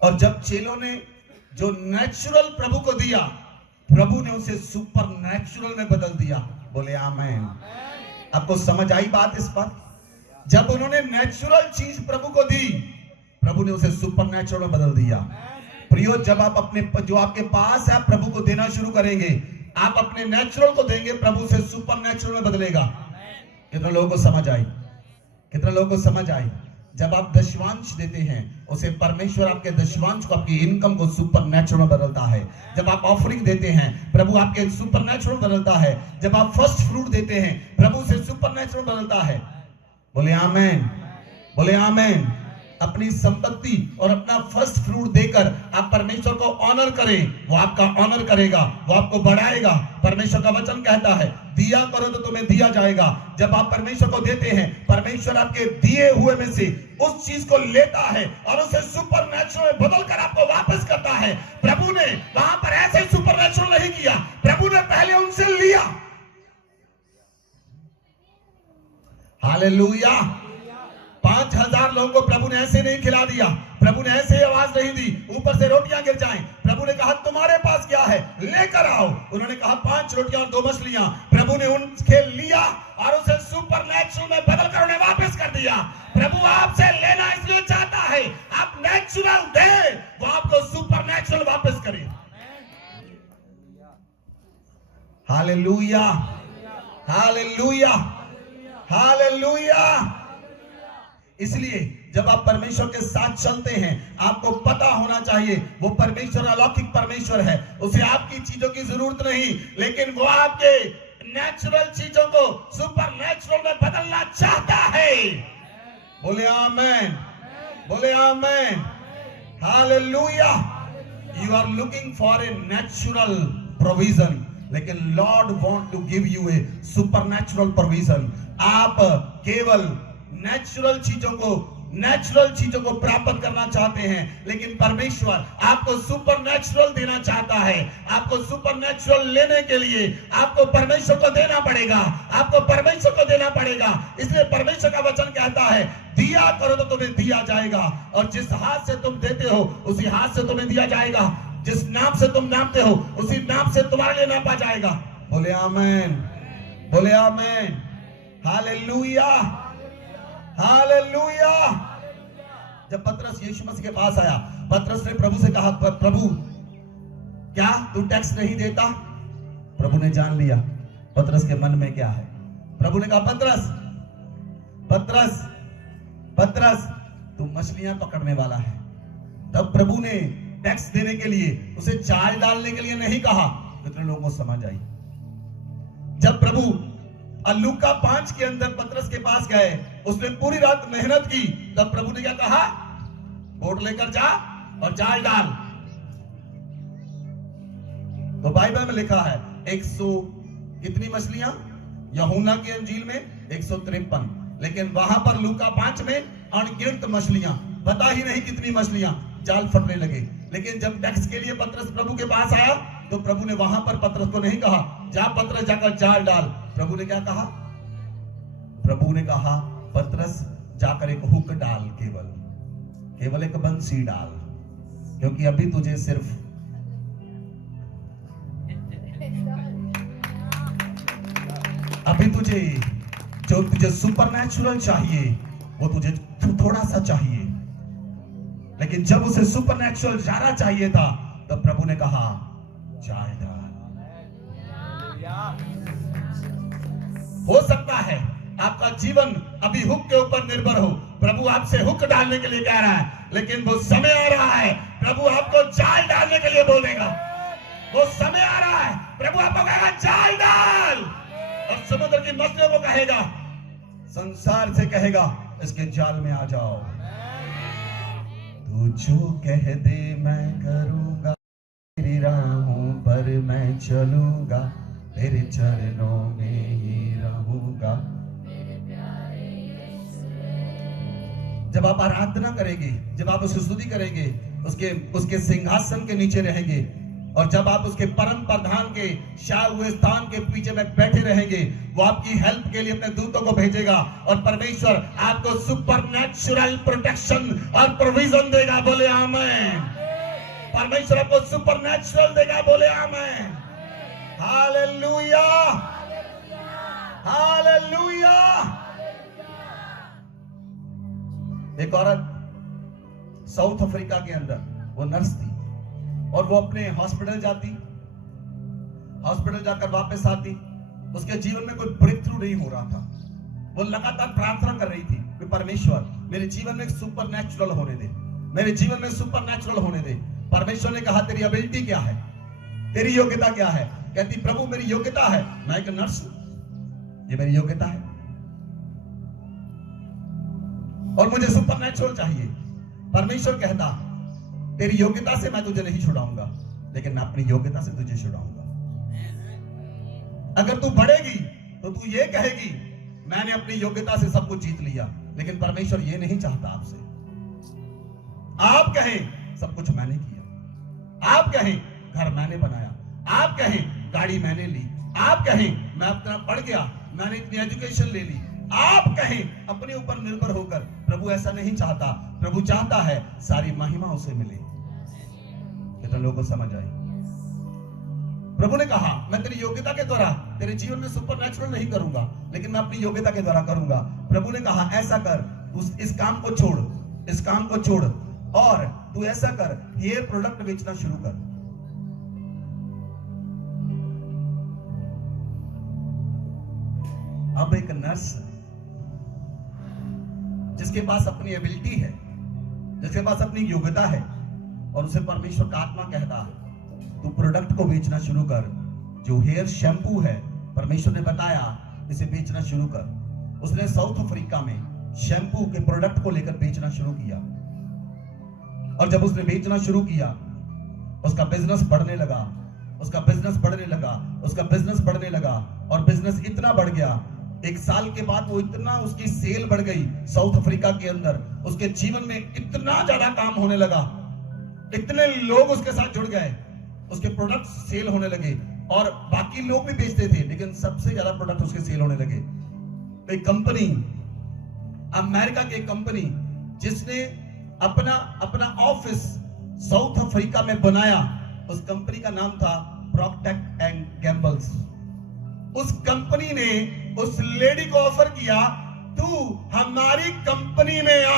और जब चेलों ने जो नेचुरल प्रभु को दिया, प्रभु ने उसे सुपर नेचुरल में बदल दिया। बोले आमेन। आपको समझ आई बात इस पर? जब उन्होंने नेचुरल चीज प्रभु को दी, प्रभु ने उसे सुपर नेचुरल में बदल दिया। प्रियो, जब आप अपने जो आपके पास है प्रभु को देना शुरू करेंगे, आप अपने नेचुरल को देंगे, प्रभु से सुपर नेचुरल में बदलेगा। कितने लोगों को समझ आई? कितने लोगों को समझ आई? जब आप दशवांश देते हैं, उसे परमेश्वर आपके दशवांश को, आपकी इनकम को सुपर नेचुरल में बदलता है। जब आप ऑफरिंग देते हैं, प्रभु आपके सुपर नेचुरल बदलता है। जब आप फर्स्ट फ्रूट देते हैं, प्रभु से सुपर नेचुरल बदलता है। बोले आमेन, बोले आमेन। अपनी संपत्ति और अपना फर्स्ट फ्रूट देकर आप परमेश्वर को ऑनर करें, वो आपका ऑनर करेगा, वो आपको बढ़ाएगा। परमेश्वर का वचन कहता है दिया करो तो तुम्हें दिया जाएगा। जब आप परमेश्वर को देते हैं, परमेश्वर आपके दिए हुए में से उस चीज को लेता है और उसे सुपर नेचुरल में बदल कर आपको वापस करता है। प्रभु ने वहां पर ऐसे सुपर नेचुरल नहीं किया, प्रभु ने पहले उनसे लिया। हालेलुया। 5000 लोगों को प्रभु ने ऐसे नहीं खिला दिया, प्रभु ने ऐसे आवाज नहीं दी ऊपर से रोटियां गिर जाएं। प्रभु ने कहा तुम्हारे पास क्या है, लेकर आओ। उन्होंने कहा 5 रोटियां और 2 मछलियां। प्रभु ने उनके लिया और उसे सुपर नेचुरल में बदल कर उन्हें वापस कर दिया। प्रभु आपसे लेना इसलिए चाहता है, आप नेचुरल दे, वो आपको सुपर नेचुरल वापस करे। Hallelujah, hallelujah, hallelujah. इसलिए जब आप परमेश्वर के साथ चलते हैं, आपको पता होना चाहिए वो परमेश्वर अलौकिक परमेश्वर है। उसे आपकी चीजों की जरूरत नहीं, लेकिन वो आपके नेचुरल चीजों को सुपर नेचुरल में बदलना चाहता है। बोले आमेन, बोले amen, hallelujah. You are looking for a natural provision, लेकिन lord want to give you a super natural provision. आप केवल नेचुरल चीजों को प्राप्त करना चाहते हैं, लेकिन परमेश्वर आपको सुपर नेचुरल देना चाहता है। आपको सुपर नेचुरल लेने के लिए आपको परमेश्वर को देना पड़ेगा, आपको परमेश्वर को देना पड़ेगा। इसलिए परमेश्वर का वचन कहता है दिया करो तो तुम्हें दिया जाएगा, और जिस हाथ से तुम देते हो उसी हाथ से तुम्हें दिया जाएगा। जिस नाम से तुम नापते हो उसी नाम से तुम्हारे लिए नापा जाएगा। बोले आमेन, बोले आमेन, हालेलुया, हालेलुया। जब पतरस यीशु मसीह के पास आया, पतरस ने प्रभु से कहा प्रभु क्या तू टैक्स नहीं देता? प्रभु ने जान लिया पतरस के मन में क्या है। प्रभु ने कहा पतरस, पतरस, पतरस तू मछलियां पकड़ने वाला है। तब प्रभु ने टैक्स देने के लिए, उसे चाल डालने के लिए नहीं कहा। कितने लोगों को समझ आई? जब प्रभु लूका 5 के अंदर पतरस के पास गए, उसने पूरी रात मेहनत की, तब प्रभु ने क्या कहा? बोट लेकर जा और जाल डाल। तो बाइबल में लिखा है 100 कितनी मछलियां? यूहन्ना की अंजील में 153, लेकिन वहां पर लूका 5 में अनगिनत मछलियां, पता ही नहीं कितनी मछलियां। जाल फटने लगे। लेकिन जब टैक्स के लिए पतरस प्रभु के पास आया, तो प्रभु ने वहां पर पतरस को नहीं कहा जा पतरस जाकर जाल डाल। प्रभु ने क्या कहा? प्रभु ने कहा पतरस जाकर एक हुक डाल, केवल एक बंसी डाल, क्योंकि अभी तुझे सिर्फ जो तुझे सुपरनैचुरल चाहिए वो तुझे थोड़ा सा चाहिए। लेकिन जब उसे सुपरनैचुरल ज्यादा चाहिए था, तब प्रभु ने कहा जाल डाल। हो सकता है आपका जीवन अभी हुक के ऊपर निर्भर हो, प्रभु आपसे हुक डालने के लिए कह रहा है, लेकिन वो समय आ रहा है प्रभु आपको जाल डालने के लिए बोलेगा। वो समय आ रहा है प्रभु आपको कहेगा जाल डाल, और समुद्र की मछलियों को कहेगा, संसार से कहेगा इसके जाल में आ जाओ। तू जो कह दे मैं करूंगा, तेरी राहों पर मैं चलूंगा, तेरे चरणों में ही रहूंगा। जब आप आराधना करेंगे, जब आप उसकी स्तुति करेंगे, उसके सिंहासन के नीचे रहेंगे, और जब आप उसके परम प्रधान के छाए हुए स्थान के पीछे में बैठे रहेंगे, वो आपकी हेल्प के लिए अपने दूतों को भेजेगा और परमेश्वर आपको सुपरनैचुरल प्रोटेक्शन और प्रोविजन देगा। बोले आमीन। परमेश्वर आपको सुपरनैचुरल देगा। बोले आमीन। Hallelujah, hallelujah. एक औरत साउथ अफ्रीका के अंदर, वो नर्स थी, और वो अपने हॉस्पिटल जाती, हॉस्पिटल जाकर वापस आती, उसके जीवन में कोई ब्रेक थ्रू नहीं हो रहा था। वो लगातार प्रार्थना कर रही थी कि परमेश्वर मेरे जीवन में सुपरनैचुरल होने दे, मेरे जीवन में सुपरनैचुरल होने दे। परमेश्वर ने कहा तेरी एबिलिटी क्या है, तेरी योग्यता क्या है? कहती प्रभु मेरी योग्यता है, मैं एक नर्स हूं, ये मेरी योग्यता है और मुझे सुपरनैचुरल चाहिए। परमेश्वर कहता तेरी योग्यता से मैं तुझे नहीं छुड़ाऊंगा, लेकिन मैं अपनी योग्यता से तुझे छुड़ाऊंगा। अगर तू बढ़ेगी तो तू ये कहेगी मैंने अपनी योग्यता से सब कुछ जीत लिया, लेकिन परमेश्वर ये नहीं चाहता आपसे। आप कहें सब कुछ मैंने किया, आप कहें घर मैंने बनाया, आप कहें गाड़ी मैंने ली, आप कहें मैं अपना पढ़ गया, मैंने इतनी एजुकेशन ले ली, आप कहें अपने ऊपर निर्भर होकर। प्रभु ऐसा नहीं चाहता। प्रभु चाहता है सारी महिमा उसे मिले। कितने लोगों को समझ आई? प्रभु ने कहा मैं तेरी योग्यता के द्वारा तेरे जीवन में सुपरनैचुरल नहीं करूंगा, लेकिन मैं अपनी योग्यता के द्वारा करूंगा। प्रभु ने कहा ऐसा कर, इस काम को छोड़, इस काम को छोड़, और तू ऐसा कर हेयर प्रोडक्ट बेचना शुरू कर। अब एक नर्स जिसके पास अपनी एबिलिटी है, जिसके पास अपनी योग्यता है, और उसे परमेश्वर का आत्मा कहता है तू प्रोडक्ट को बेचना शुरू कर। जो हेयर शैम्पू है, परमेश्वर ने बताया इसे बेचना शुरू कर। उसने साउथ अफ्रीका में शैम्पू के प्रोडक्ट को लेकर बेचना शुरू किया, और जब उसने बेचना शुरू किया उसका बिजनेस बढ़ने लगा, उसका बिजनेस बढ़ने लगा, उसका बिजनेस बढ़ने लगा, और बिजनेस इतना बढ़ गया, 1 साल के बाद वो इतना उसकी सेल बढ़ गई साउथ अफ्रीका के अंदर, उसके जीवन में इतना ज्यादा काम होने लगा, इतने लोग उसके साथ जुड़ गए, उसके प्रोडक्ट्स सेल होने लगे, और बाकी लोग भी बेचते थे, लेकिन सबसे ज्यादा प्रोडक्ट उसके सेल होने लगे। एक कंपनी, अमेरिका की एक कंपनी जिसने अपना ऑफिस साउथ अफ्रीका में बनाया, उस कंपनी का नाम था प्रॉक्टर एंड गैम्बल्स। उस कंपनी ने उस लेडी को ऑफर किया तू हमारी कंपनी में आ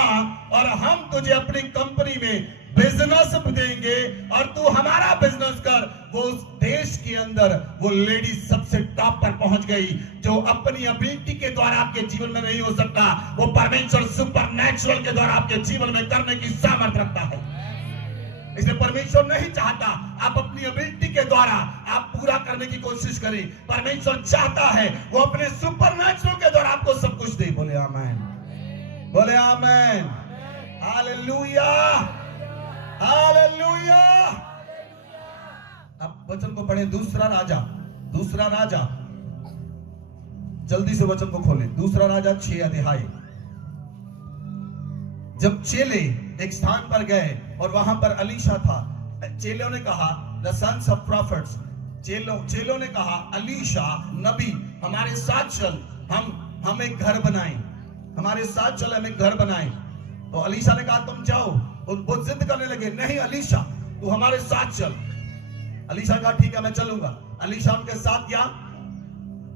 और हम तुझे अपनी कंपनी में बिजनेस देंगे और तू हमारा बिजनेस कर। वो उस देश के अंदर वो लेडी सबसे टॉप पर पहुंच गई। जो अपनी एबिलिटी के द्वारा आपके जीवन में नहीं हो सकता, वो परमेश्वर सुपरनैचुरल के द्वारा आपके जीवन में करने की सामर्थ्य रखता है। इसलिए परमेश्वर नहीं चाहता आप अपनी एबिलिटी के द्वारा आप पूरा करने की कोशिश करें। परमेश्वर चाहता है वो अपने सुपरनैचुरल के द्वारा आपको सब कुछ दे। बोले आमेन, बोले आमेन, हालेलुया, हालेलुया। अब वचन को पढ़े, दूसरा राजा, जल्दी से वचन को खोले, दूसरा राजा 6 अध्याय। जब चेले एक स्थान पर गए और वहां पर अलीशा था, चेलों ने कहा द सन्स ऑफ प्रॉफिट्स, चेलों ने कहा अलीशा नबी हमारे साथ चल, हम एक घर बनाएं, हमारे साथ चल, हम एक घर बनाएं। तो अलीशा ने कहा तुम जाओ। वो जिद करने लगे, नहीं अलीशा तू हमारे साथ चल। अलीशा कहा ठीक है मैं चलूंगा। अलीशा उनके साथ गया।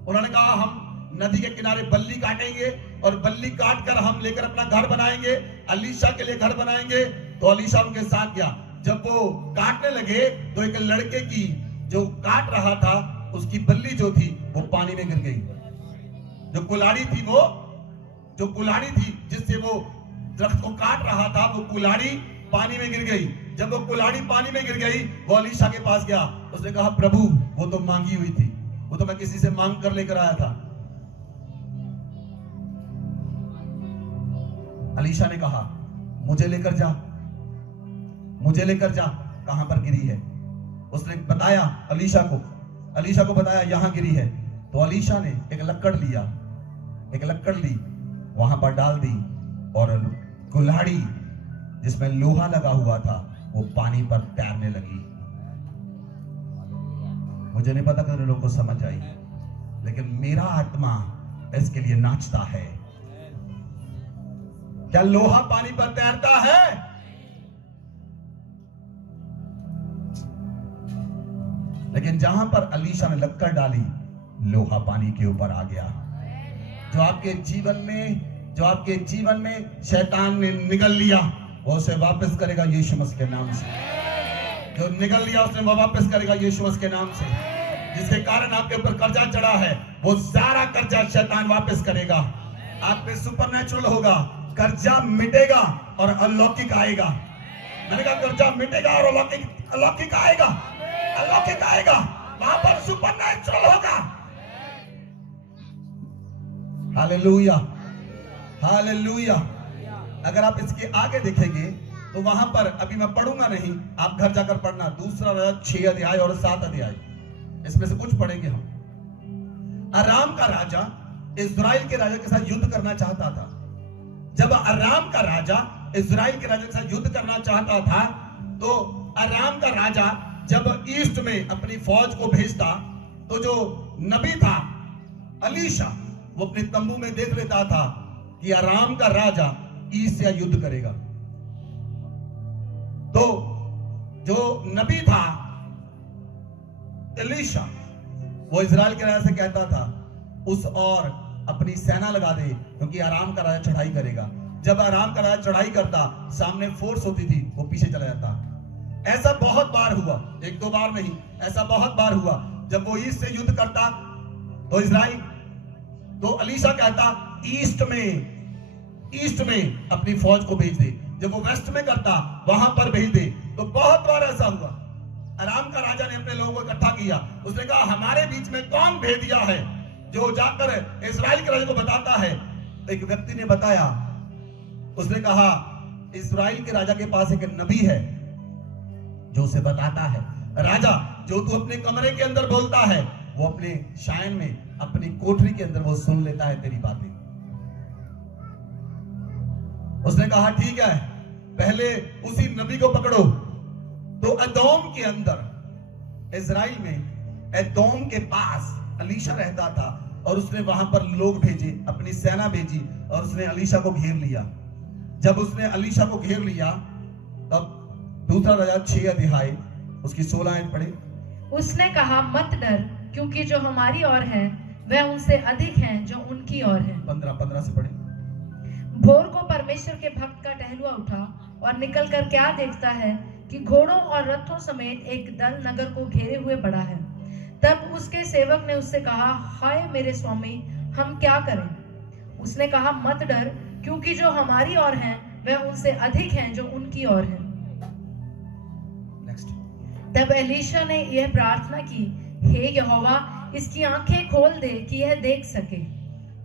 उन्होंने कहा हम नदी के किनारे बल्ली काटेंगे और बल्ली काट कर हम लेकर अपना घर बनाएंगे, अलीशा के लिए घर बनाएंगे। तो अलीशा उनके साथ गया। जब वो काटने लगे तो एक लड़के की जो काट रहा था उसकी बल्ली जो थी वो पानी में गिर गई। जो कुल्हाड़ी थी, वो जो कुल्हाड़ी थी जिससे वो दरख्त को काट रहा था, वो कुल्हाड़ी पानी में गिर गई। जब वो कुल्हाड़ी पानी में गिर गई, वो अलीशा के पास गया। उसने कहा प्रभु वो तो मांगी हुई थी, वो तो मैं किसी से मांग कर लेकर आया था। अलीशा ने कहा मुझे लेकर जा। मुझे लेकर जा, कहां पर गिरी है। उसने बताया अलीशा को बताया यहां गिरी है। तो अलीशा ने एक लक्कड़ ली, वहां पर डाल दी, और कुल्हाड़ी जिसमें लोहा लगा हुआ था वो पानी पर तैरने लगी। मुझे नहीं पता कितने लोगों को समझ आई, लेकिन मेरा आत्मा इसके लिए नाचता है। क्या लोहा पानी पर तैरता है? लेकिन जहां पर अलीशा ने लक्कड़ डाली, लोहा पानी के ऊपर आ गया। जो आपके जीवन में शैतान ने निगल लिया, वो उसे वापस करेगा यीशु मसीह के नाम से। जो निगल लिया उसने वो वापस करेगा यीशु मसीह के नाम से। जिसके कारण आपके ऊपर कर्जा चढ़ा है, वो सारा कर्जा शैतान वापस करेगा। आप पे सुपरनैचुरल होगा, कर्जा मिटेगा और अलौकिक आएगा। मैंने कहा कर्जा मिटेगा और अलौकिक आएगा। वहां पर सुपरनैचुरल होगा। Hallelujah, hallelujah. अगर आप इसके आगे देखेंगे तो वहां पर, अभी मैं पढ़ूंगा नहीं, आप घर जाकर पढ़ना, 2 राजा 6 अध्याय और 7 अध्याय, इसमें से कुछ पढ़ेंगे हम। अराम का राजा इस्राएल के राजा के साथ युद्ध करना चाहता था। जब अराम का राजा इस्राएल के राजा के साथ युद्ध करना चाहता था, तो अराम का राजा जब ईस्ट में अपनी फौज को भेजता, तो जो नबी था अलीशा, वो अपने तंबू में देख लेता था कि अराम का राजा ईस्ट से युद्ध करेगा। तो जो नबी था एलीशा, वो इजराइल के राजा से कहता था उस और अपनी सेना लगा दे, क्योंकि आराम का राजा चढ़ाई करेगा। जब आराम का राजा चढ़ाई करता, सामने फोर्स होती थी, वो पीछे चला जाता। ऐसा बहुत बार हुआ, 1-2 बार नहीं, ऐसा बहुत बार हुआ। जब वो ईस्ट से युद्ध करता तो इजराइल, तो अलीशा कहता ईस्ट में अपनी फौज को भेज दे। जब वो वेस्ट में करता, वहां पर भेज दे। तो बहुत बार ऐसा हुआ। अराम का राजा ने अपने लोगों को इकट्ठा किया। उसने कहा हमारे बीच में कौन भेदिया है जो जाकर इस्राएल के राजा को बताता है। एक व्यक्ति ने बताया, उसने कहा इस्राएल के राजा के पास एक नबी है जो उसे बताता है। राजा, जो तू अपने कमरे के अंदर बोलता है, वो अपने शायन में, अपनी कोठरी के अंदर वो सुन लेता है तेरी बातें। उसने कहा ठीक है, पहले उसी नबी को पकड़ो। तो एदोम के अंदर, इजराइल में एदोम के पास अलीशा रहता था, और उसने वहां पर लोग भेजे, अपनी सेना भेजी, और उसने अलीशा को घेर लिया। जब उसने अलीशा को घेर लिया, तब 2 राजा 6 अध्याय उसकी 16 आयत पढ़े। उसने कहा मत डर, क्योंकि जो हमारी ओर है वह उनसे अधिक हैं जो उनकी ओर है। 15 से पढ़े। भोर को परमेश्वर के भक्त का टहलुआ उठा और निकलकर क्या देखता है कि घोड़ों और रथों समेत एक दल नगर को घेरे हुए पड़ा है। तब उसके सेवक ने उससे कहा, हाय मेरे स्वामी, हम क्या करें? उसने कहा मत डर, क्योंकि जो हमारी ओर हैं वह उनसे अधिक हैं जो उनकी ओर है। तब एलीशा ने यह प्रार्थना की, हे यहोवा, इसकी आंखें खोल दे कि यह देख सके।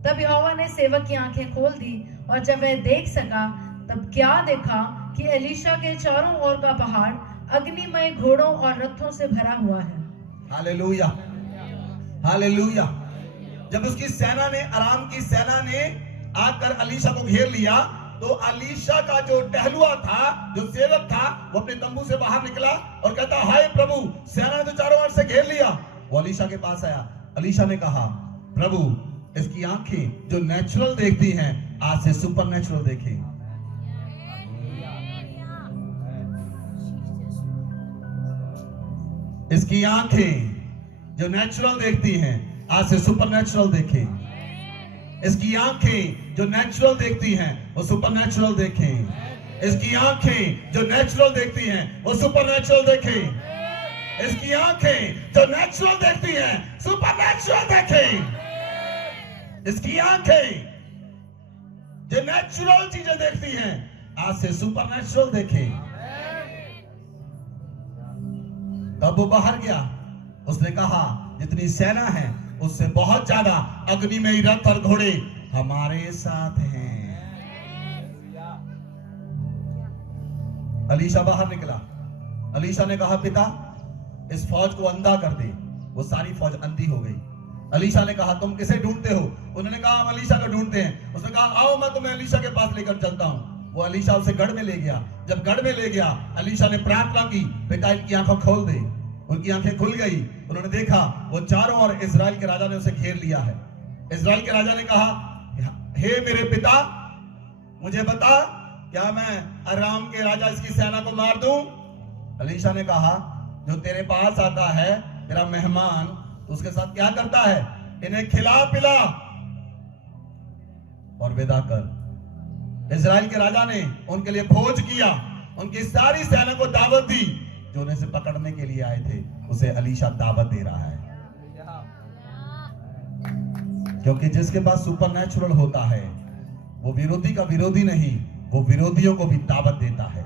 तब यहोवा ने सेवक की आंखें खोल दी, और जब वह देख सका, तब क्या देखा कि एलीशा के चारों ओर का पहाड़ अग्निमय घोड़ों और रथों से भरा हुआ है। Hallelujah, hallelujah. जब उसकी सेना ने, अराम की सेना ने आकर अलीशा को घेर लिया, तो अलीशा का जो टहलुआ था, जो सेवक था, वो अपने तंबू से बाहर निकला और कहता, हाय प्रभु, सेना ने तो चारों ओर से घेर लिया। वो अलीशा के पास आया। अलीशा ने कहा, प्रभु, इसकी आंखें जो नेचुरल देखती हैं, आज से सुपर नेचुरल देखें। इसकी आंखें जो नेचुरल देखती हैं, आज से सुपर नेचुरल देखें। इसकी आंखें जो नेचुरल देखती हैं, वो सुपर नेचुरल देखें। इसकी आंखें जो नेचुरल देखती हैं, वो सुपर नेचुरल देखें। इसकी आंखें जो नेचुरल देखती हैं, सुपर नेचुरल देखें। इसकी आंखें जो नेचुरल चीजें देखती हैं, आज से सुपर नेचुरल देखें। तब वो बाहर गया। उसने कहा, जितनी सेना है उससे बहुत ज्यादा अग्निमय रथ और घोड़े हमारे साथ हैं। अलीशा बाहर निकला। अलीशा ने कहा, पिता इस फौज को अंधा कर दे। वो सारी फौज अंधी हो गई। अलीशा ने कहा, तुम किसे ढूंढते हो? उन्होंने कहा, हम अलीशा को ढूंढते हैं। उसने कहा, आओ मैं तुम्हें अलीशा के पास लेकर चलता हूं। वो अलीशा उसे गढ़ में ले गया। जब गढ़ में ले गया, अलीशा ने प्रार्थना की, पिता इनकी आंखों खोल दे। उनकी आंखें खुल गई। उन्होंने देखा वो चारों ओर इजराइल के राजा ने उसे घेर लिया है। इजराइल के राजा ने कहा, हे मेरे पिता, मुझे बता, क्या मैं अराम के राजा इसकी सेना को मार दूं? अलीशा ने कहा, जो तेरे पास आता है तेरा मेहमान, तो उसके साथ क्या करता है? इन्हें खिला पिला और विदा कर। इजराइल के राजा ने उनके लिए भोज किया, उनकी सारी सेना को दावत दी। जो उन्हें से पकड़ने के लिए आए थे, उसे अलीशा दावत दे रहा है। क्योंकि जिसके पास सुपरनैचुरल होता है, वो विरोधी का विरोधी नहीं, वो विरोधियों को भी दावत देता है।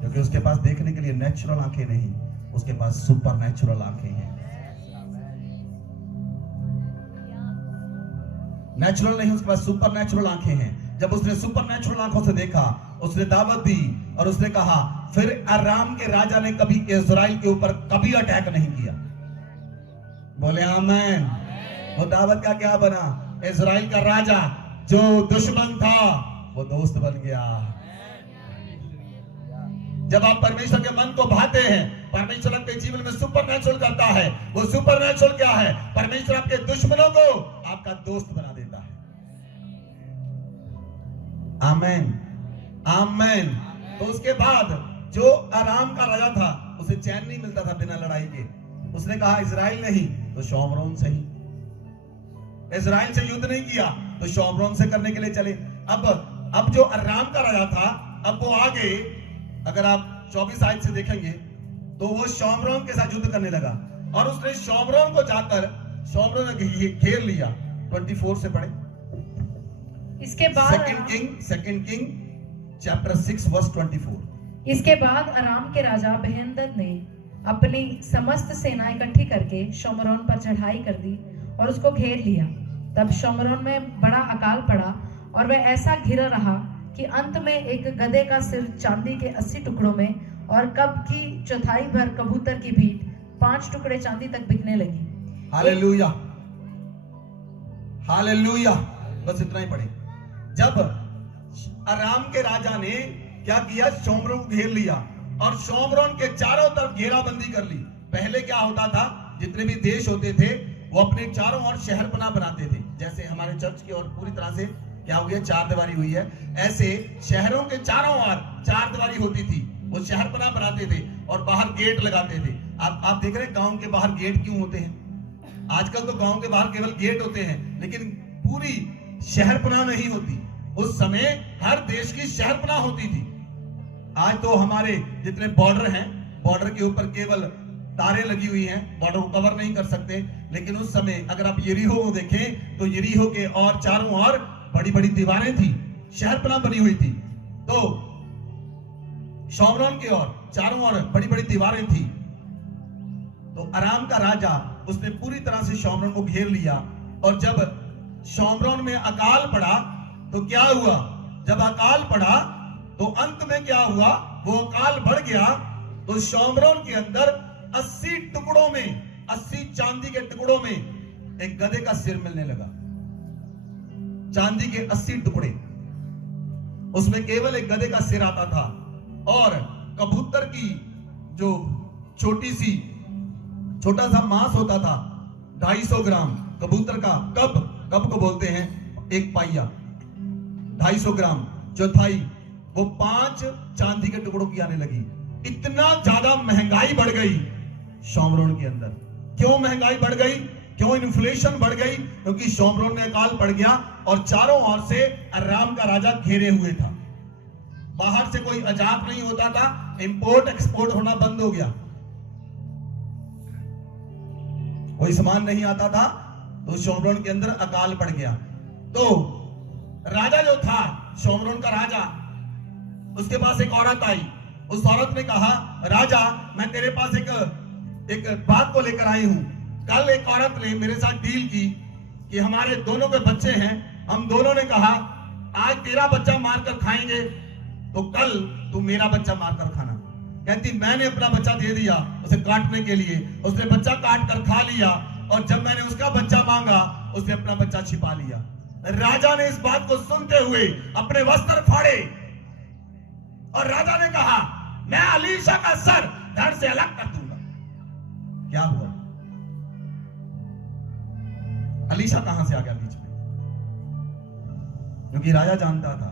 क्योंकि उसके पास देखने के लिए नेचुरल आंखें नहीं, उसके पास सुपरनैचुरल आंखें हैं। नेचुरल नहीं, उसके पास सुपरनैचुरल आंखें हैं। जब उसने सुपरनैचुरल आंखों से देखा, उसने दावत दी और उसने कहा, फिर अराम के राजा ने कभी इजराइल के ऊपर कभी अटैक नहीं किया। बोले आमीन। वो दावत का क्या बना? इजराइल का राजा जो दुश्मन था, वो दोस्त बन गया। जब आप परमेश्वर के मन को भाते हैं, परमेश्वर आपके जीवन में सुपरनैचुरल करता है। वो सुपरनैचुरल क्या है? परमेश्वर आपके दुश्मनों को आपका दोस्त बना देता है। आमीन, आमीन। तो उसके बाद जो अराम का राजा था, उसे चैन नहीं मिलता था बिना लड़ाई के। उसने कहा, इजराइल नहीं तो शोमरोन से ही। इजराइल से युद्ध नहीं किया तो शोमरोन से करने के लिए चले। अब जो अराम का राजा था, अब वो आगे, अगर आप 24 आयत से देखेंगे तो वो शोमरोन के साथ युद्ध करने लगा और उसने शोमरोन को जाकर शोमरोन ने घेर लिया। 24 से पढ़े। इसके बाद सेकंड किंग चैप्टर 6 वर्स 24। इसके बाद अराम के राजा बेहनदद ने अपनी समस्त सेना इकट्ठी करके शोमरोन पर चढ़ाई कर दी और उसको घेर लिया। तब शोमरोन में बड़ा अकाल पड़ा और वह ऐसा घिरा रहा कि अंत में एक गधे का सिर चांदी के 80 टुकड़ों में और कब की चौथाई भर कबूतर की पीठ 5 टुकड़े चांदी तक बिकने लगी। Hallelujah, hallelujah. बस इतना ही पढ़े। जब अराम के राजा ने क्या किया? शोमरोन को घेर लिया और शोमरोन के चारों तरफ घेराबंदी कर ली। पहले क्या होता था? जितने भी देश होते थे, वो अपने चारों ओर शहरपनाह बनाते थे। जैसे हमारे चर्च की ओर पूरी तरह से क्या हुई है? चार दीवारी हुई है। ऐसे शहरों के चारों ओर चार दीवारी होती थी। वो शहरपनाह बनाते थे और बाहर गेट लगाते थे। आप देख रहे हैं गांव के बाहर गेट क्यों होते हैं? आजकल तो गांव के बाहर केवल गेट होते हैं, लेकिन पूरी शहरपनाह नहीं होती। उस समय हर देश की शहरपनाह होती थी। आज तो हमारे जितने बॉर्डर हैं, बॉर्डर के ऊपर केवल तारे लगी हुई हैं, बॉर्डर को कवर नहीं कर सकते। लेकिन उस समय अगर आप यरीहो को देखें तो यरीहो के और चारों ओर बड़ी बड़ी दीवारें थी, शहरपनाह बनी हुई थी। तो शोमरोन के ओर चारों ओर बड़ी बड़ी दीवारें थी। तो अराम का राजा, उसने पूरी तरह से शोमरोन को घेर लिया। और जब शोमरोन में अकाल पड़ा तो क्या हुआ? जब अकाल पड़ा तो अंत में क्या हुआ? वो अकाल बढ़ गया तो शोमरोन के अंदर 80 टुकड़ों में, 80 चांदी के टुकड़ों में एक गधे का सिर मिलने लगा। चांदी के 80 टुकड़े, उसमें केवल एक गधे का सिर आता था। और कबूतर की जो छोटा सा मांस होता था, 250 ग्राम कबूतर का, कब को बोलते हैं? एक पाइया, 250 ग्राम, चौथाई, वो 5 चांदी के टुकड़ों की आने लगी। इतना ज्यादा महंगाई बढ़ गई शोमरोन के अंदर। क्यों महंगाई बढ़ गई? क्यों इन्फ्लेशन बढ़ गई? क्योंकि शोमरोन में अकाल पड़ गया और चारों ओर से अराम का राजा घेरे हुए था। बाहर से कोई आजाद नहीं होता था, इंपोर्ट एक्सपोर्ट होना बंद हो गया। कोई सामान नहीं आता था, तो शोमरोन के अंदर अकाल पड़ गया। तो राजा जो था, शोमरोन का राजा, उसके पास एक औरत आई। उस औरत ने कहा, राजा, मैं तेरे पास एक बात को लेकर आई हूं। कल एक औरत ने मेरे साथ डील की कि हमारे दोनों के बच्चे हैं। हम दोनों ने कहा आज तेरा बच्चा मारकर खाएंगे तो कल तू मेरा बच्चा मारकर खाना। कहती मैंने अपना बच्चा दे दिया उसे काटने के लिए, उसने बच्चा काट कर खा लिया, और जब मैंने उसका बच्चा मांगा उसने अपना बच्चा छिपा लिया। राजा ने इस बात को सुनते हुए अपने वस्त्र फाड़े और राजा ने कहा मैं अलीशा का सर धड़ से अलग कर दूंगा। क्या हुआ? अलीशा कहां से आ गया बीच में? क्योंकि राजा जानता था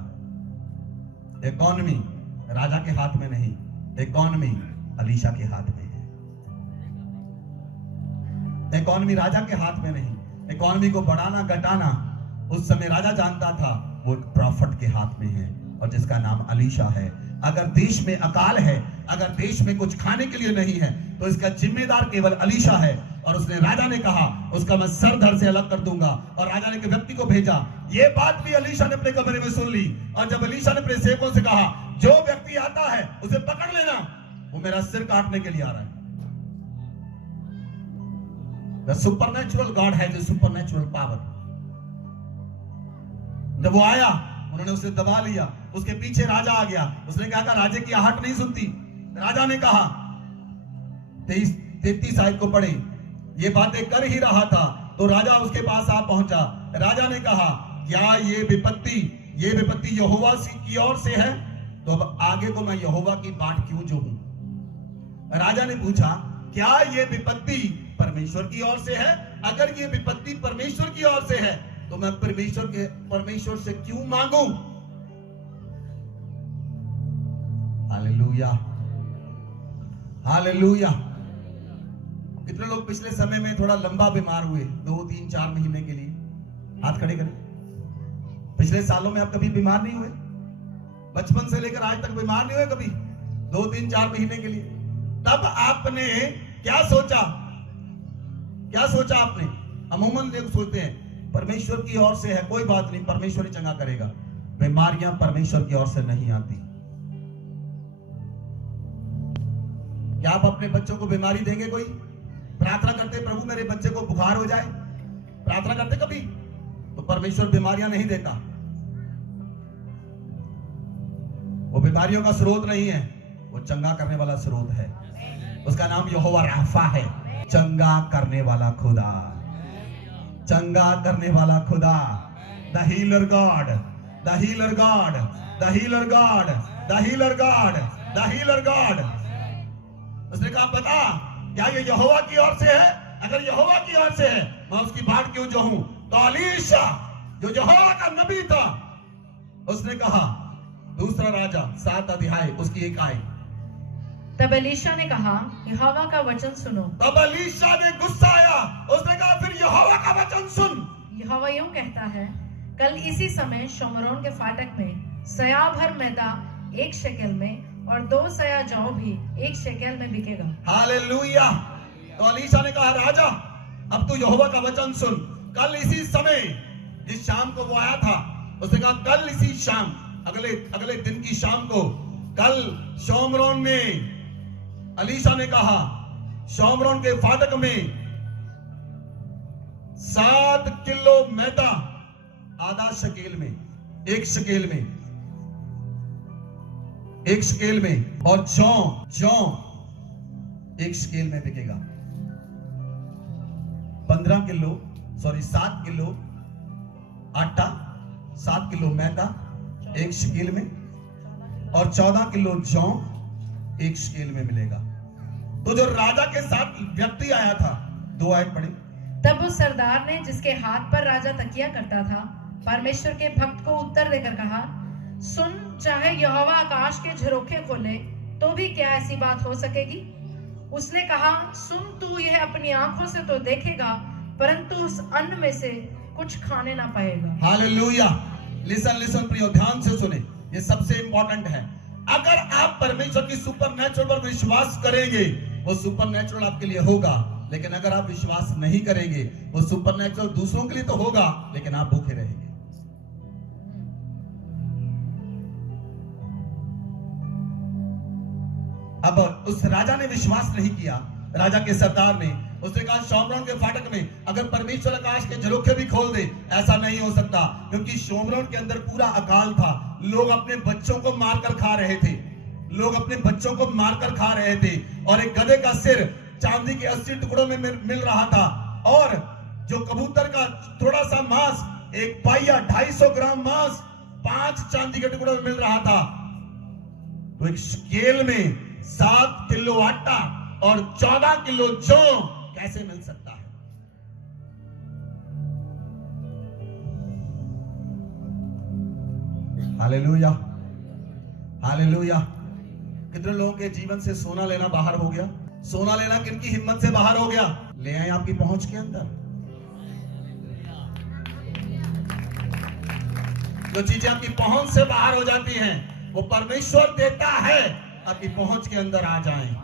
इकॉनमी राजा के हाथ में नहीं, इकॉनमी अलीशा के हाथ में है। इकॉनमी राजा के हाथ में नहीं, इकॉनमी को बढ़ाना घटाना उस समय राजा जानता था वो एक प्रॉफिट के हाथ में है, और जिसका नाम अलीशा है। अगर देश में अकाल है, अगर देश में कुछ खाने के लिए नहीं है, तो इसका जिम्मेदार केवल अलीशा है। और उसने राजा ने कहा उसका मैं सर धड़ से अलग कर दूंगा, और राजा ने एक व्यक्ति को भेजा। ये बात भी अलीशा ने अपने कमरे में सुन ली, और जब अलीशा ने अपने सेवकों से कहा जो व्यक्ति आता है उसे पकड़ लेना, वो मेरा सिर काटने के लिए आ रहा है। The supernatural God has a supernatural power. जब वो आया उन्होंने उसे दबा लिया, उसके पीछे राजा आ गया। उसने कहा राजे की आहट नहीं सुनती। राजा ने कहा 33 आयत को पढ़े, ये बातें कर ही रहा था तो राजा उसके पास आ पहुंचा। राजा ने कहा क्या ये विपत्ति यहोवा की ओर से है? तो अब आगे को मैं यहोवा की बाट क्यों जो हूं? राजा ने पूछा क्या ये विपत्ति परमेश्वर की ओर से है? अगर ये विपत्ति परमेश्वर की ओर से है तो मैं परमेश्वर से क्यों मांगूं? Hallelujah, hallelujah. कितने लोग पिछले समय में थोड़ा लंबा बीमार हुए, 2, 3, 4 महीने के लिए? हाथ खड़े करें। पिछले सालों में आप कभी बीमार नहीं हुए? बचपन से लेकर आज तक बीमार नहीं हुए कभी? 2, 3, 4 महीने के लिए? तब आपने क्या सोचा? क्या सोचा आपने? अमूमन लोग सोचते हैं परमेश्वर की ओर से है, कोई बात नहीं, परमेश्वर ही चंगा करेगा। बीमारियां परमेश्वर की ओर से नहीं आती। क्या आप अपने बच्चों को बीमारी देंगे? कोई प्रार्थना करते प्रभु मेरे बच्चे को बुखार हो जाए, प्रार्थना करते कभी? तो परमेश्वर बीमारियां नहीं देता। वो बीमारियों का स्रोत नहीं है, वो चंगा करने वाला स्रोत है। उसका नाम यहोवा राफा है, चंगा करने वाला खुदा, चंगा करने वाला खुदा। The healer God, the healer God, the healer God, the healer God, the healer God. उसने कहा बता क्या ये यहोवा की ओर से है? अगर यहोवा की ओर से है मैं उसकी बाट क्यों जो हूं? तो अलीशा जो यहोवा का नबी था उसने कहा, दूसरा राजा 7 अध्याय उसकी 1 आयत। तब एलीशा ने कहा यहोवा का वचन सुनो। तब एलीशा ने गुस्सा आया, उसने कहा फिर यहोवा का वचन सुन। यहोवा यूं कहता है कल इसी समय शोमरोन के फाटक में सया भर मैदा 1 शेकेल में और 2 सया जौ भी 1 शेकेल में बिकेगा। हालेलुया। तो एलीशा ने कहा राजा अब तू यहोवा का वचन सुन। कल इसी समय जिस शाम को वो आया था, उसने कहा कल इसी शाम, अगले दिन की शाम को, कल शोमरोन में एलीशा ने कहा शोमरोन के फाटक में 7 किलो मैदा आधा शकेल में, 1 शकेल में, 1 शकेल में, और जौ 1 शकेल में बिकेगा। 7 किलो आटा, 7 किलो मैदा 1 शकेल में, और 14 किलो जौ 1 शकेल में मिलेगा। तो जो राजा के साथ व्यक्ति आया था, 2 आयत पढ़े। तब उस सरदार ने जिसके हाथ पर राजा तकिया करता था परमेश्वर के भक्त को उत्तर देकर कहा सुन, चाहे यहोवा आकाश के झरोखे खोले तो भी क्या ऐसी बात हो सकेगी? उसने कहा सुन, तू यह अपनी आंखों से तो देखेगा परंतु उस अन्न में से कुछ खाने ना पाएगा। हालेलुया। लिसन प्रियो, ध्यान से सुने, ये सबसे इंपॉर्टेंट है। अगर आप परमेश्वर की सुपरनैचुरल पर विश्वास करेंगे वो सुपरनैचुरल आपके लिए होगा, लेकिन अगर आप विश्वास नहीं करेंगे वो सुपरनैचुरल दूसरों के लिए तो होगा लेकिन आप भूखे रहेंगे। अब उस राजा ने विश्वास नहीं किया, राजा के सरदार ने, उसने कहा शोमरोन के फाटक में अगर परमेश्वर आकाश के झरोखे भी खोल दे ऐसा नहीं हो सकता, क्योंकि शोमरोन के अंदर पूरा अकाल था। लोग अपने बच्चों को मारकर खा रहे थे, लोग अपने बच्चों को मारकर खा रहे थे, और एक गधे का सिर चांदी के 80 टुकड़ों में मिल रहा था, और जो कबूतर का थोड़ा सा मांस, एक पाइया 250 ग्राम मांस 5 चांदी के टुकड़ों में मिल रहा था। तो एक स्केल में 7 किलो आटा और 14 किलो जौ कैसे मिल सकता है? Hallelujah, hallelujah. कितने लोगों के जीवन से सोना लेना बाहर हो गया? सोना लेना किनकी हिम्मत से बाहर हो गया? ले आए आपकी पहुंच के अंदर। जो चीजें आपकी पहुंच से बाहर हो जाती हैं, वो परमेश्वर देता है, आपकी पहुंच के अंदर आ जाएं।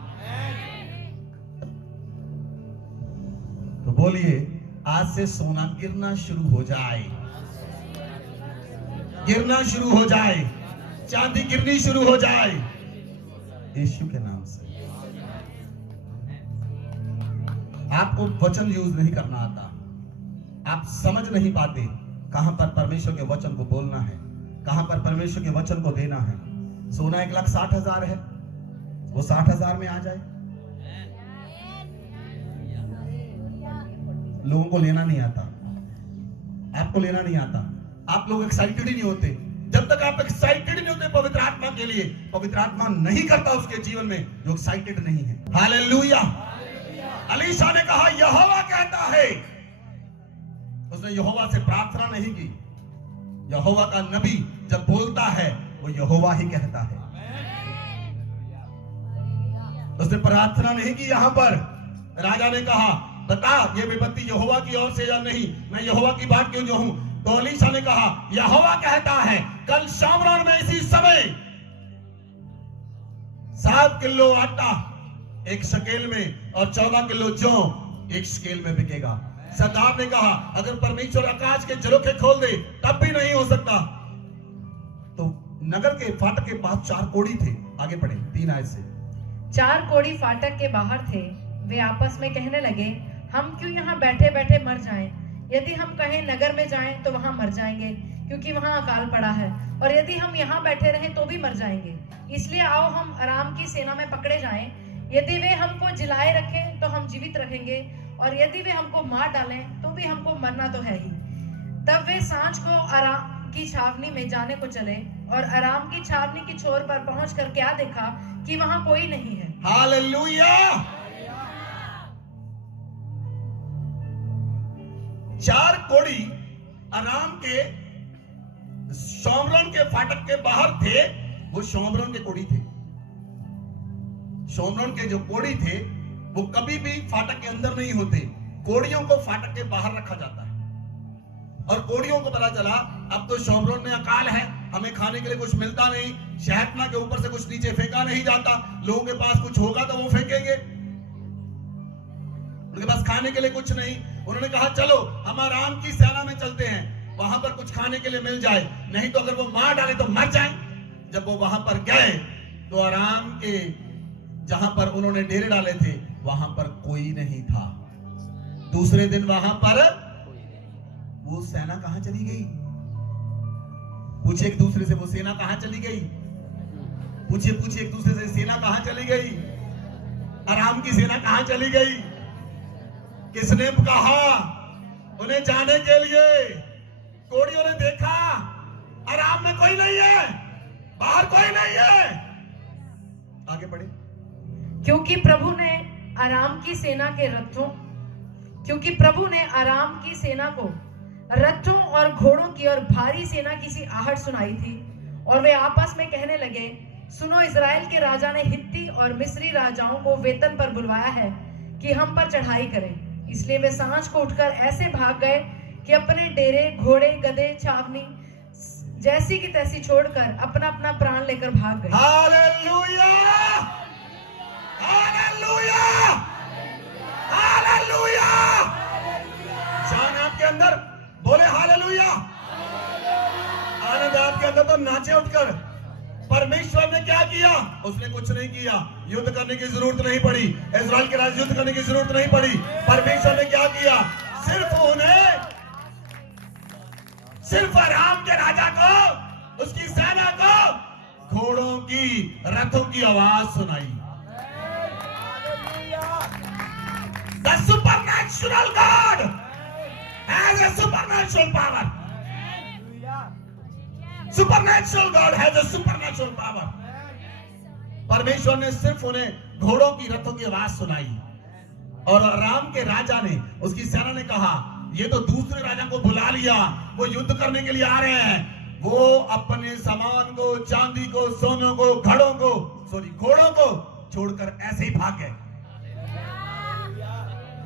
तो बोलिए, आज से सोना गिरना शुरू हो जाए, गिरना शुरू हो जाए, चांदी गिरनी शुरू हो जाए, यीशु के नाम से। आपको वचन यूज नहीं करना आता, आप समझ नहीं पाते कहां पर परमेश्वर के वचन को बोलना है, कहां पर परमेश्वर के वचन को देना है। सोना 1,60,000 है, वो 60,000 में आ जाए। लोगों को लेना नहीं आता, आपको लेना नहीं आता, आप लोग एक्साइटेड ही नहीं होते। जब तक आप एक्साइटेड नहीं होते पवित्र आत्मा के लिए, पवित्र आत्मा नहीं करता उसके जीवन में जो एक्साइटेड नहीं है। हालेलुया। अलीशा ने कहा यहोवा कहता है, उसने यहोवा से प्रार्थना नहीं की। यहोवा का नबी जब बोलता है वो यहोवा ही कहता है। उसने प्रार्थना नहीं की। यहां पर राजा ने कहा बता ये विपत्ति यहोवा की ओर से या नहीं, मैं यहोवा की बात क्यों जो हूं? तो अलीशा ने कहा यहोवा कहता है कल शामरान में इसी समय 7 किलो आटा एक शकेल में और 14 किलो जौ एक शकेल में बिकेगा। सरदार ने कहा अगर परमेश्वर आकाश के झरोखे खोल दे तब भी नहीं हो सकता। तो नगर के फाटक के पास 4 कोढ़ी थे। आगे पढ़े 3 आयत से। 4 कोढ़ी फाटक के बाहर थे। वे आपस में कहने लगे हम क्यों यहाँ बैठे बैठे मर जाएं? यदि हम कहें नगर में जाएं तो वहां मर जाएंगे, क्योंकि वहां अकाल पड़ा है, और यदि हम यहाँ बैठे रहें तो भी मर जाएंगे। इसलिए आओ हम अराम की सेना में पकड़े जाएं। यदि वे हमको जिलाए रखें तो हम जीवित रहेंगे, और यदि वे हमको मार डालें तो भी हमको मरना तो है ही। तब वे सांझ को अराम की छावनी में जाने को चले, और अराम की छावनी की छोर पर पहुंचकर क्या देखा कि वहां कोई नहीं है। हालेलुया। 4 कोढ़ी अराम के शोमरोन के फाटक के बाहर थे। वो शोमरोन के कोढ़ी थे। शोमरोन के जो कोढ़ी थे वो कभी भी फाटक के अंदर नहीं होते। कोढ़ियों को फाटक के बाहर रखा जाता है, और कोढ़ियों को पता चला अब तो शोमरोन में अकाल है, हमें खाने के लिए कुछ मिलता नहीं, शहतना के ऊपर से कुछ नीचे फेंका नहीं जाता, लोगों के पास कुछ होगा तो वो फेंकेंगे, उनके पास खाने के लिए कुछ नहीं। उन्होंने कहा चलो हम अराम की सेना में चलते हैं, वहां पर कुछ खाने के लिए मिल जाए, नहीं तो अगर वो मार डाले तो मर जाए। जब वो वहां पर गए तो अराम के जहां पर उन्होंने डेरे डाले थे वहां पर कोई नहीं था। दूसरे दिन वहां पर वो सेना कहां चली गई? पूछे एक दूसरे से, वो सेना कहां चली गई? पूछिए एक दूसरे से, सेना कहां चली गई? अराम की सेना कहां चली गई? किसने कहा उन्हें जाने के लिए? कोढ़ियों ने देखा अराम में कोई नहीं है, बाहर कोई नहीं है। आगे बढ़े। क्योंकि प्रभु ने अराम की सेना को रथों और घोड़ों की और भारी सेना की सी आहट सुनाई थी, और वे आपस में कहने लगे सुनो, इजराइल के राजा ने हित्ती और मिस्री राजाओं को वेतन पर बुलवाया है कि हम पर चढ़ाई करें। इसलिए वे सांझ को उठकर ऐसे भाग गए कि अपने डेरे, घोड़े, गधे, छावनी जैसी की तैसी छोड़कर अपना अपना प्राण लेकर भाग गए। Hallelujah, hallelujah, hallelujah. जान आपके अंदर बोले हालेलुया। आनंद आपके अंदर तो नाचे उठकर। परमेश्वर ने क्या किया? उसने कुछ नहीं किया। युद्ध करने की जरूरत नहीं पड़ी, इस्राएल के राज युद्ध करने की जरूरत नहीं पड़ी। परमेश्वर ने क्या किया? सिर्फ अराम के राजा को, उसकी सेना को घोड़ों की, रथों की आवाज सुनाई। The supernatural God has a supernatural power. Supernatural God has a supernatural power. परमेश्वर ने सिर्फ उन्हें घोड़ों की, रथों की आवाज सुनाई और राम के राजा ने, उसकी सेना ने कहा ये तो दूसरे राजा को बुला लिया, वो युद्ध करने के लिए आ रहे हैं। वो अपने सामान को, चांदी को, सोनों को, घोड़ों को छोड़कर ऐसे ही भाग गए।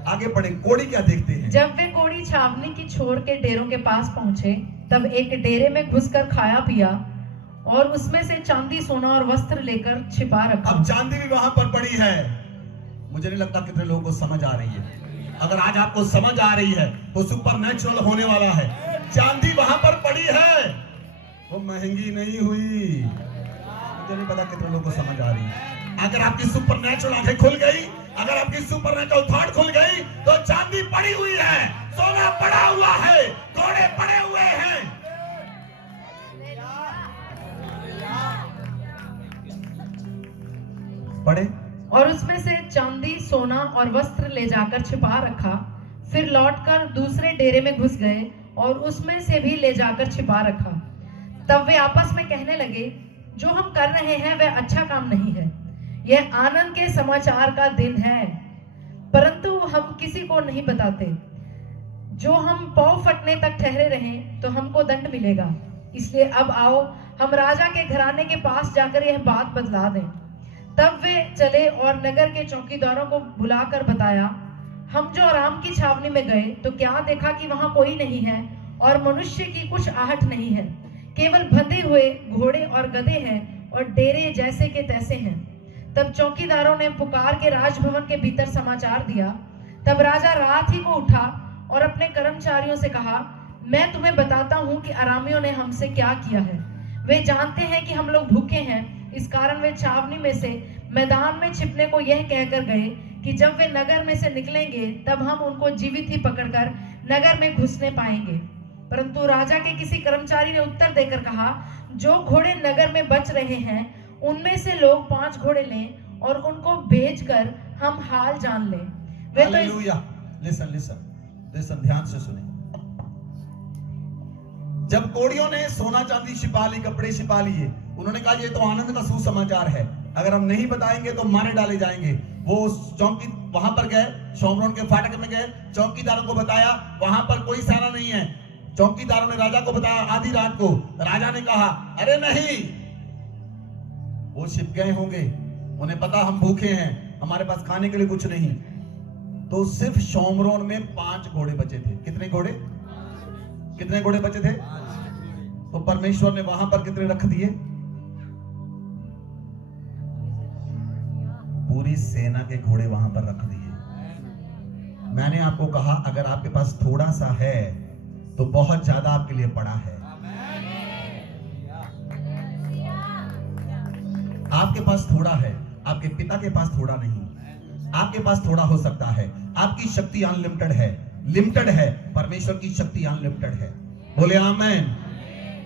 आगे बढ़े, कोड़ी क्या देखते हैं? जब वे कोड़ी छावनी की छोड़ के डेरों के पास पहुंचे, तब एक डेरे में घुसकर खाया पिया और उसमें से चांदी, सोना और वस्त्र लेकर छिपा रखा। अब चांदी भी वहां पर पड़ी है। मुझे नहीं लगता कितने लोगों को समझ आ रही है। अगर आज आपको समझ आ रही है तो सुपरनैचुरल होने वाला है। चांदी वहां पर पड़ी है, वो महंगी नहीं हुई। मुझे नहीं पता कितने लोगों को समझ आ रही है। अगर आपकी सुपरनैचुरल आंखें खुल गई, अगर आपकी सुपरनैचुरल थॉट खुल गई, तो चांदी पड़ी हुई है, सोना पड़ा हुआ है, घोड़े पड़े हुए हैं। पड़े और उसमें से चांदी, सोना और वस्त्र ले जाकर छिपा रखा। फिर लौटकर दूसरे डेरे में घुस गए और उसमें से भी ले जाकर छिपा रखा। तब वे आपस में कहने लगे, जो हम कर रहे हैं वह अच्छा काम नहीं है। यह आनंद के समाचार का दिन है, परंतु हम किसी को नहीं बताते। जो हम पाँव फटने तक ठहरे रहें तो हमको दंड मिलेगा। इसलिए अब आओ, हम राजा के घराने के पास जाकर यह बात बतला दें। तब वे चले और नगर के चौकीदारों को बुलाकर बताया, हम जो अराम की छावनी में गए तो क्या देखा कि वहां कोई नहीं है और मनुष्य की कुछ आहट नहीं है, केवल बंधे हुए घोड़े और गधे हैं और डेरे जैसे के तैसे हैं। तब चौकीदारों ने पुकार के राजभवन के भीतर समाचार दिया। तब राजा रात ही को उठा और अपने कर्मचारियों से कहा, मैं तुम्हें बताता हूँ कि अरामियों ने हमसे क्या किया है। वे जानते हैं कि हम लोग भूखे हैं, इस कारण वे छावनी में से मैदान में छिपने को यह कहकर गए कि जब वे नगर में से निकलेंगे तब हम उनको जीवित ही पकड़कर नगर में घुसने पाएंगे। परंतु राजा के किसी कर्मचारी ने उत्तर देकर कहा, जो घोड़े नगर में बच रहे हैं उनमें से लोग 5 घोड़े लें और उनको भेजकर हम हाल जान लें। वे तो हालेलुया। लिसन, ध्यान से सुने। जब कोड़ियों ने सोना चांदी छिपा ली, कपड़े छिपा लिए, उन्होंने कहा ये तो आनंद का सुसमाचार है, अगर हम नहीं बताएंगे तो मारे डाले जाएंगे। वो चौकी वहां पर गए, शोमरोन के फाटक में गए, चौकीदारों को बताया, वहां पर कोई सेना नहीं है। चौकीदारों ने राजा को बताया आधी रात को। राजा ने कहा, अरे नहीं, वो छिप गए होंगे, उन्हें पता हम भूखे हैं, हमारे पास खाने के लिए कुछ नहीं। तो सिर्फ शोमरोन में 5 घोड़े बचे थे। कितने घोड़े बचे थे? तो परमेश्वर ने वहां पर कितने रख दिए? पूरी सेना के घोड़े वहां पर रख दिए। मैंने आपको कहा, अगर आपके पास थोड़ा सा है तो बहुत ज्यादा आपके लिए पड़ा है। आपके पास थोड़ा है, आपके पिता के पास थोड़ा नहीं। आपके पास थोड़ा हो सकता है, आपकी शक्ति अनलिमिटेड है, परमेश्वर की शक्ति अनलिमिटेड है। बोले आमेन।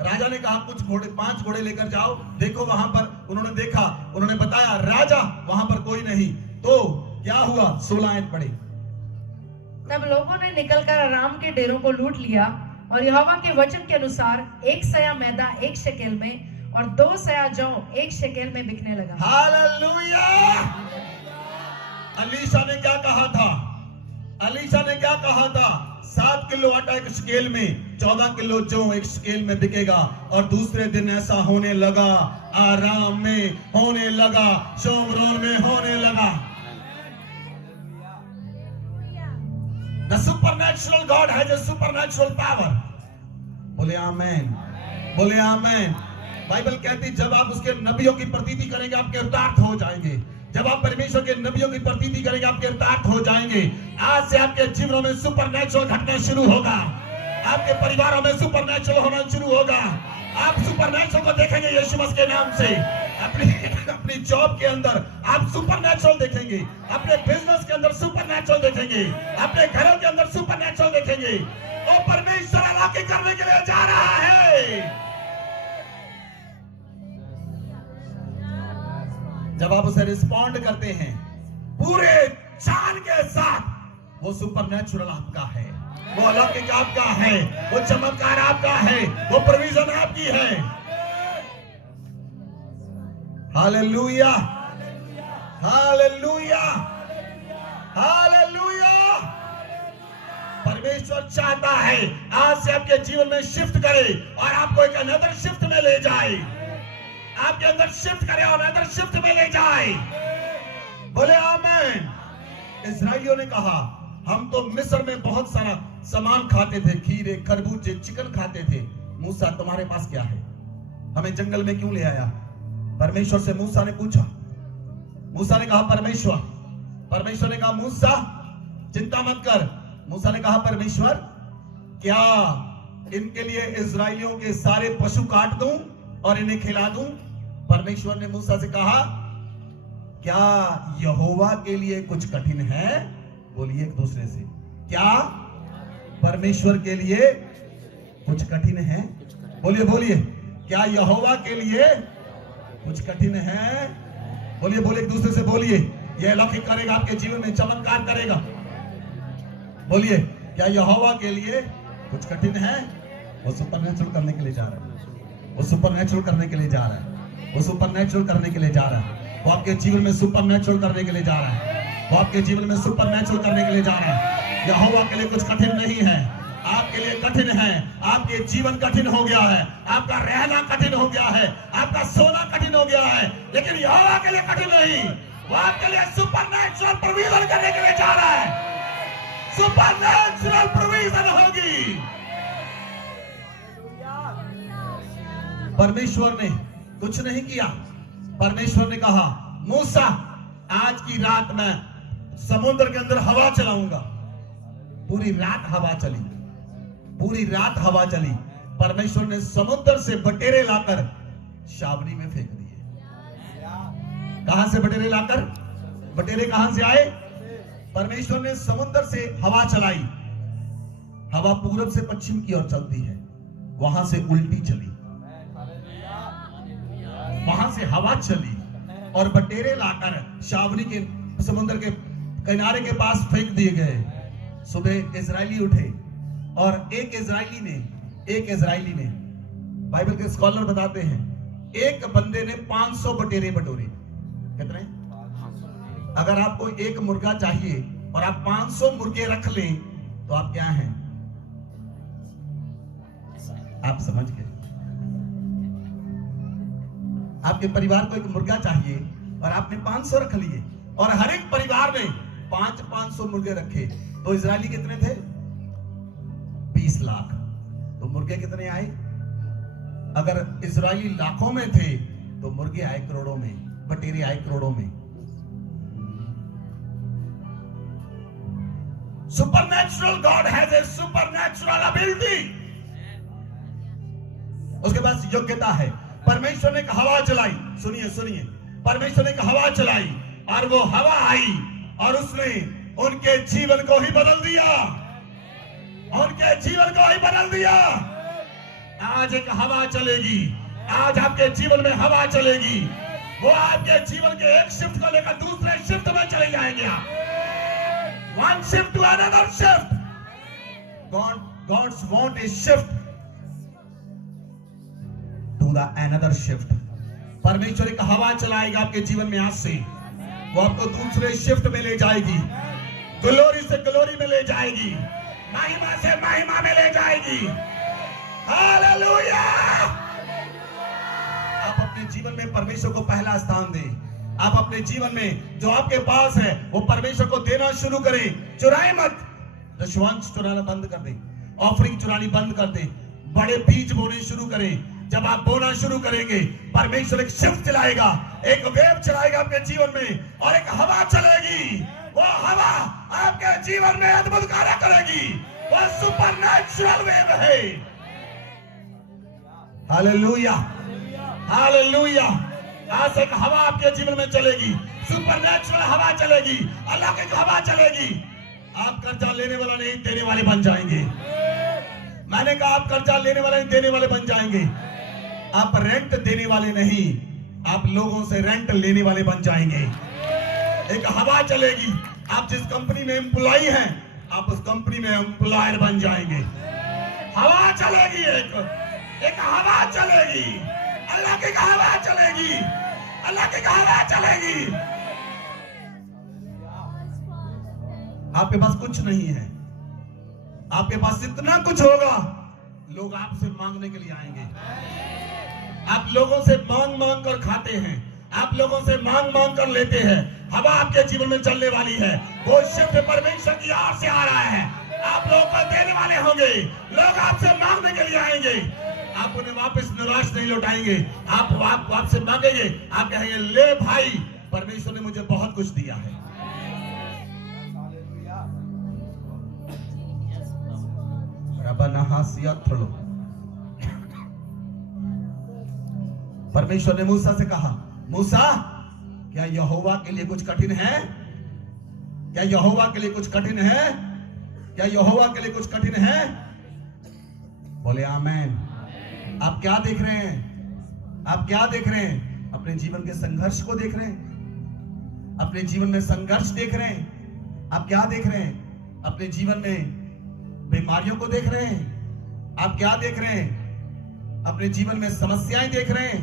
राजा ने कहा कुछ घोड़े, 5 घोड़े लेकर जाओ, देखो वहां पर। उन्होंने देखा, उन्होंने बताया, राजा वहां पर कोई नहीं। तो क्या हुआ? 16 आयत पढ़े। तब लोगों ने निकलकर अराम के डेरों को लूट लिया और यहोवा के वचन के अनुसार 1 सया मैदा 1 शेकेल में और 2 सया जौ 1 शेकेल में बिकने लगा। हालेलुया। अलीशा ने क्या कहा था? 7 किलो आटा 1 स्केल में, 14 किलो जौ 1 स्केल में बिकेगा। और दूसरे दिन ऐसा होने लगा, आराम में होने लगा, शोमरोन में होने लगा। The supernatural God has a supernatural power. बोले आमेन। बाइबल कहती जब आप उसके नबियों की प्रतीति करेंगे आप गिरफ्तार हो जाएंगे। जब आप परमेश्वर के नबियों की प्रतीति करेंगे आप गिरफ्तार हो जाएंगे। आज से आपके जीवनों में सुपरनैचुरल घटना शुरू होगा। आपके परिवारों में सुपरनैचुरल होना शुरू होगा। आप सुपरनैचुरल को देखेंगे यीशु मसीह के नाम से। अपनी जॉब के अंदर आप सुपरनैचुरल देखेंगे, अपने बिजनेस के अंदर सुपरनैचुरल देखेंगे, अपने घरों के अंदर सुपरनैचुरल देखेंगे। वो परमेश्वर अलौकिक करने के लिए जा रहा है। जब आप उसे रिस्पॉन्ड करते हैं पूरे जान के साथ, वो सुपरनैचुरल आपका है, वो अलौकिक आपका है, वो चमत्कार आपका है, वो प्रोविजन आपकी है। Hallelujah, hallelujah, hallelujah. परमेश्वर चाहता है आज से आपके जीवन में शिफ्ट करे और आपको एक अनदर शिफ्ट में ले जाए, आपके अंदर शिफ्ट करे और अनदर शिफ्ट में ले जाए। बोले आमीन। इस्राएलियों ने कहा हम तो मिस्र में बहुत सारा सामान खाते थे, खीरे, खरबूजे, चिकन खाते थे। मूसा तुम्हारे पास क्या है? हमें जंगल में क्यों ले आया? परमेश्वर से मूसा ने पूछा। मूसा ने कहा परमेश्वर ने कहा मूसा चिंता मत कर। मूसा ने कहा परमेश्वर क्या इनके लिए इस्राएलियों के सारे पशु काट दूं और इन्हें खिला दूं? परमेश्वर ने मूसा से कहा क्या यहोवा के लिए कुछ कठिन है? बोलिए एक दूसरे से, क्या परमेश्वर के लिए कुछ कठिन है? बोलिए बोलिए, क्या यहोवा के लिए कुछ कठिन है? बोलिए बोलिए एक दूसरे से बोलिए। यह अलौकिक करेगा, आपके जीवन में चमत्कार करेगा। बोलिए, क्या यहोवा के लिए कुछ कठिन है? वो सुपरनैचुरल करने के लिए जा रहा है, वो सुपरनैचुरल करने के लिए जा रहा है, वो सुपरनैचुरल करने के लिए जा रहा है, वो आपके जीवन में सुपरनैचुरल करने के लिए जा रहा है, वो आपके जीवन में सुपरनैचुरल करने के लिए जा रहा है। यहोवा के लिए कुछ कठिन नहीं है, आपके लिए कठिन है। आपके जीवन कठिन हो गया है, आपका रहना कठिन हो गया है, आपका सोना कठिन हो गया है, लेकिन यहोवा के लिए कठिन नहीं। वो आपके लिए सुपरनैचुरल प्रोविजन करने के लिए जा रहा है। सुपरनैचुरल प्रोविजन होगी। परमेश्वर ने कुछ नहीं किया। परमेश्वर ने कहा मूसा आज की रात मैं समुद्र के अंदर हवा चलाऊंगा। पूरी रात हवा चली, पूरी रात हवा चली। परमेश्वर ने समुद्र से बटेरे लाकर शावनी में फेंक दिए। कहां से बटेरे लाकर? बटेरे कहां से आए? परमेश्वर ने समुद्र से हवा चलाई। हवा पूरब से पश्चिम की ओर चलती है, वहां से उल्टी चली, वहां से हवा चली और बटेरे लाकर शावनी के समुद्र के किनारे के पास फेंक दिए गए। सुबह इजरायली उठे और एक इजरायली ने बाइबल के स्कॉलर बताते हैं एक बंदे ने 500 बटेरे बटोरे। कितने? अगर आपको एक मुर्गा चाहिए और आप 500 मुर्गे रख लें तो आप क्या हैं? आप समझ गए। आपके परिवार को एक मुर्गा चाहिए और आपने 500 रख लिए और हर एक परिवार ने 500 मुर्गे रखे, तो इजरायली कितने थे? 20 लाख। तो मुर्गे कितने आए? अगर इजरायली लाखों में थे तो मुर्गे आए करोड़ों में, बटेरे आए करोड़ों में। Supernatural God has a supernatural ability. उसके पास योग्यता है। परमेश्वर ने एक हवा चलाई, सुनिए सुनिए, परमेश्वर ने एक हवा चलाई और वो हवा आई और उसने उनके जीवन को ही बदल दिया, उनके जीवन को ही बदल दिया। आज एक हवा चलेगी, आज आपके जीवन में हवा चलेगी। वो आपके जीवन के एक शिफ्ट को लेकर दूसरे शिफ्ट में चले जाएंगे। One shift to another shift. God's want a shift to the another shift. परमेश्वर एक हवा चलाएगा आपके जीवन में आज से, वो आपको दूसरे शिफ्ट में ले जाएगी, ग्लोरी से ग्लोरी में ले जाएगी, महिमा से महिमा में ले जाएगी। हालेलुया! आप अपने जीवन में परमेश्वर को पहला स्थान दें। आप अपने जीवन में जो आपके पास है वो परमेश्वर को देना शुरू करें। चुराए मत। दशवांश चुराना बंद कर दें, ऑफरिंग चुरानी बंद कर दें, बड़े बीज बोने शुरू करें। जब आप बोना शुरू करेंगे परमेश्वर एक शिफ्ट चलाएगा, एक वेव चलाएगा आपके जीवन में और एक हवा चलेगी। वो हवा आपके जीवन में अद्भुत कार्य करेगी, वो सुपरनैचुरल वेव है। Hallelujah, hallelujah. आज एक हवा आपके जीवन में चलेगी, सुपरनैचुरल हवा चलेगी, अलौकिक हवा चलेगी। आप कर्जा लेने वाला नहीं, देने वाले बन जाएंगे। मैंने कहा आप कर्जा लेने वाले नहीं, देने वाले बन जाएंगे। आप रेंट देने वाले नहीं, आप लोगों से रेंट लेने वाले बन जाएंगे। एक हवा चलेगी। आप जिस कंपनी में एम्प्लॉय हैं, आप उस कंपनी में एम्प्लॉयर बन जाएंगे। हवा चलेगी, एक हवा चलेगी, अल्लाह की हवा चलेगी, अल्लाह की हवा चलेगी। आपके पास कुछ नहीं है, आपके पास इतना कुछ होगा, लोग आपसे मांगने के लिए आएंगे। आप लोगों से मांग मांग कर खाते हैं, आप लोगों से मांग मांग कर लेते हैं। हवा आपके जीवन में चलने वाली है, वो शिफ्ट परमेश्वर की ओर से आ रहा है। आप लोगों को देने वाले होंगे, लोग आपसे मांगने के लिए आएंगे। आप उन्हें वापस निराश नहीं लौटाएंगे। आप आपसे मांगेंगे, आप कहेंगे ले भाई, परमेश्वर ने मुझे बहुत कुछ दिया है। परमेश्वर ने मूसा से कहा, मूसा क्या यहोवा के लिए कुछ कठिन है? क्या यहोवा के लिए कुछ कठिन है? क्या यहोवा के लिए कुछ कठिन है? बोले आमीन। आप क्या देख रहे हैं? आप क्या देख रहे हैं? अपने जीवन के संघर्ष को देख रहे हैं? अपने जीवन में संघर्ष देख रहे हैं? आप क्या देख रहे हैं? अपने जीवन में बीमारियों को देख रहे हैं? आप क्या देख रहे हैं? अपने जीवन में समस्याएं देख रहे हैं?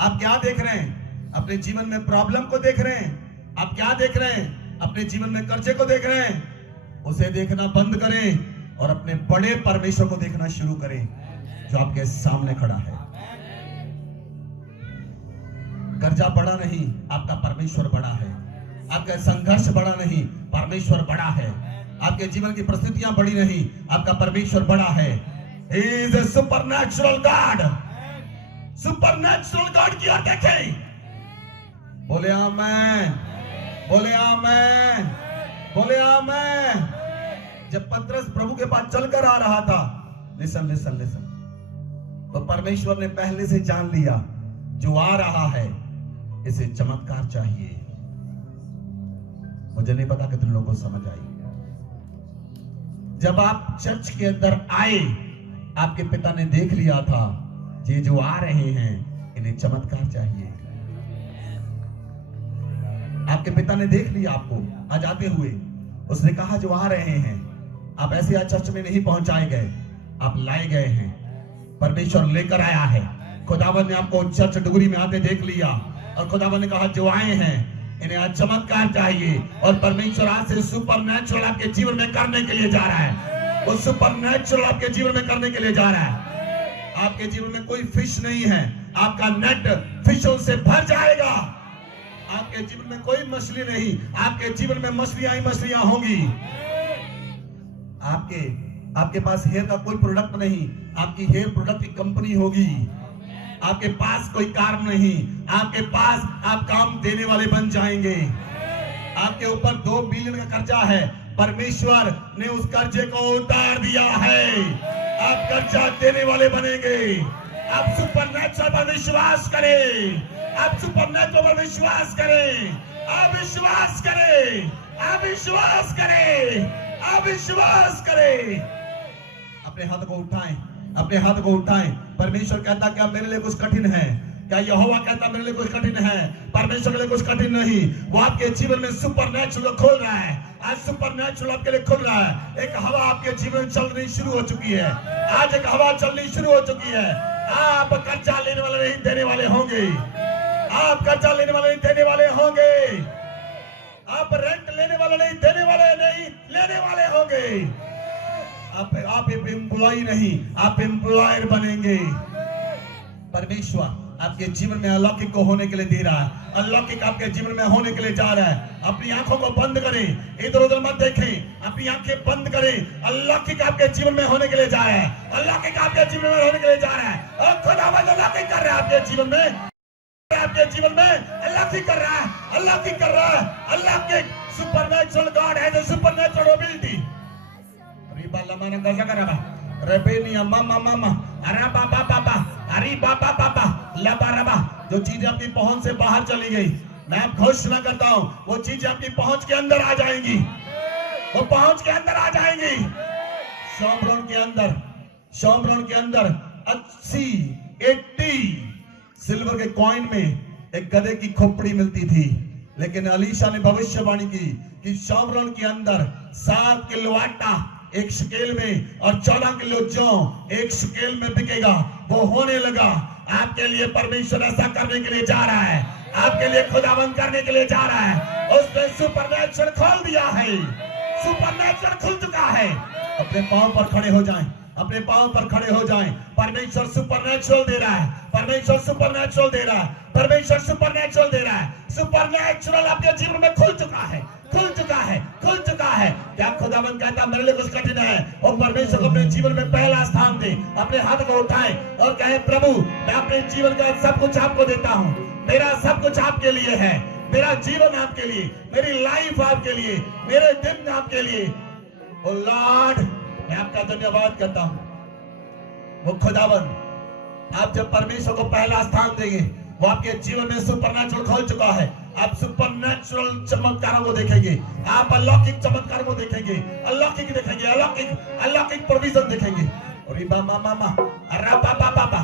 आप क्या देख रहे हैं? अपने जीवन में प्रॉब्लम को देख रहे हैं? आप क्या देख रहे हैं? अपने जीवन में कर्जे को देख रहे हैं? उसे देखना बंद करें और अपने बड़े परमेश्वर को देखना शुरू करें जो आपके सामने खड़ा है। कर्जा बड़ा नहीं, आपका परमेश्वर बड़ा है। आपका संघर्ष बड़ा नहीं, परमेश्वर बड़ा है। आपके जीवन की परिस्थितियां बड़ी नहीं, आपका परमेश्वर बड़ा है। He is a supernatural God। Supernatural God की ओर देखें। बोले आमीन, बोले आमीन, बोले आमीन। जब पतरस प्रभु के पास चलकर आ रहा था, लिसन लिसन लिसन, तो परमेश्वर ने पहले से जान लिया जो आ रहा है इसे चमत्कार चाहिए। मुझे नहीं पता कितने लोगों को समझ आई। जब आप चर्च के अंदर आए, आपके पिता ने देख लिया था ये जो आ रहे हैं इन्हें चमत्कार चाहिए। आपके पिता ने देख लिया आपको आज आते हुए। उसने कहा जो आ रहे हैं, आप ऐसे आज चर्च में नहीं पहुंचाए गए, आप लाए गए हैं। परमेश्वर लेकर आया है। खुदावंद ने आपको चर्च डुगरी में आते देख लिया और खुदावंद ने कहा जो आए हैं इन्हें आज चमत्कार चाहिए। और परमेश्वर आज से सुपरनैचुरल आपके जीवन में करने के लिए जा रहा है। वो सुपरनैचुरल आपके जीवन में करने के लिए जा रहा है। आपके जीवन में कोई फिश नहीं है, आपका नेट फिशों से भर जाएगा। आपके जीवन में कोई मछली नहीं, आपके जीवन में मछलियां ही मछलियां होंगी। आपके पास हेयर का कोई प्रोडक्ट नहीं, आपकी हेयर प्रोडक्ट की कंपनी होगी। आपके पास कोई कार नहीं, आपके पास आप काम देने वाले बन जाएंगे। आपके ऊपर 2 बिलियन का कर्जा है, परमेश्वर ने उस कर्जे को उतार दिया है। आप कर्जा देने वाले बनेंगे। आप सुपरनैचुरल पर विश्वास करें, आप सुपरनैचुरल पर विश्वास करें, आप विश्वास करें, आप विश्वास करें, आप विश्वास करें। अपने हाथ को उठाएं, अपने हाथ को उठाएं। परमेश्वर कहता क्या मेरे लिए कुछ कठिन है? क्या यहोवा कहता मेरे लिए कुछ कठिन है? परमेश्वर के लिए कुछ कठिन नहीं। वो आपके जीवन में सुपरनैचुरल खोल रहा है। आज सुपरनैचुरल आपके लिए खुल रहा है। एक हवा आपके जीवन में चलनी शुरू हो चुकी है। आज एक हवा चलनी शुरू हो चुकी है। आप कर्जा लेने वाले नहीं, देने वाले होंगे। आप कर्जा लेने वाले नहीं, देने वाले होंगे। आप रेंट लेने वाले नहीं, देने वाले नहीं, लेने वाले होंगे। आप एक एम्प्लॉय नहीं, आप एम्प्लॉयर बनेंगे। परमेश्वर आपके जीवन में अलौकिक को होने के लिए दे रहा है। अलौकिक आपके जीवन में होने के लिए जा रहा है। अपनी आंखों को बंद करें, इधर उधर मत देखें, अपनी आंखें बंद करें। अलौकिक आपके जीवन में होने के लिए जा रहा है। अलौकिक आपके जीवन में होने के लिए जा रहा है। और खुदावंद अलौकिक कर रहा है आपके जीवन में, आपके जीवन में अलौकिक कर रहा है, अलौकिक कर रहा है। अलौकिक सुपरनैचुरल गॉड है, द सुपरनैचुरल एबिलिटी। रिबा लमाना गजा करबा रेबेनिया मामा मामा अरे बाबा बाबा अरे बाबा बाबा लबा रबा। जो चीजें अपनी पहुंच से बाहर चली गई, मैं आप घोषणा करता हूं वो चीजें अपनी पहुंच के अंदर आ जाएंगी, वो पहुंच के अंदर आ जाएंगी। शोमरोन के अंदर 80 सिल्वर के कॉइन में एक गधे की खोपड़ी मिलती थी, लेकिन अलीशा ने भविष्यवाणी की कि शोमरोन के अंदर 7 किलो आटा 1 शकेल में और 14 किलो जौ 1 शकेल में बिकेगा। वो होने लगा। आपके लिए परमेश्वर ऐसा करने के लिए जा रहा है, आपके लिए खुदाबंद करने के लिए जा रहा है। उसने सुपरनैचुरल खोल दिया है, सुपरनैचुरल खुल चुका है। अपने पांव पर खड़े हो जाएं, अपने पांव पर खड़े हो जाएं। परमेश्वर सुपरनैचुरल दे रहा है, परमेश्वर सुपरनैचुरल दे रहा है, परमेश्वर सुपरनैचुरल दे रहा है। सुपरनैचुरल आपके जीवन में खुल चुका है, खुल चुका है, खुल चुका है। क्या खुदावंद कहता मेरे लिए कुछ कठिन है? और परमेश्वर को अपने जीवन में पहला स्थान दे। अपने हाथ को उठाएं और कहे प्रभु मैं अपने जीवन का सब कुछ आपको देता हूं, मेरा सब कुछ आपके लिए है, मेरा जीवन आपके लिए, मेरी लाइफ आपके लिए, मेरे दिन आपके लिए। ओ लॉर्ड मैं आपका धन्यवाद करता हूं। वो खुदावंद आप जब परमेश्वर को पहला स्थान देंगे, वो आपके जीवन में सुपरनैचुरल खोल चुका है। आप सुपरनैचुरल चमत्कारों को देखेंगे, आप अलौकिक चमत्कारों को देखेंगे, अलौकिक देखेंगे, अलौकिक प्रोविजन देखेंगे। और मामा मामा अरे पापा पापा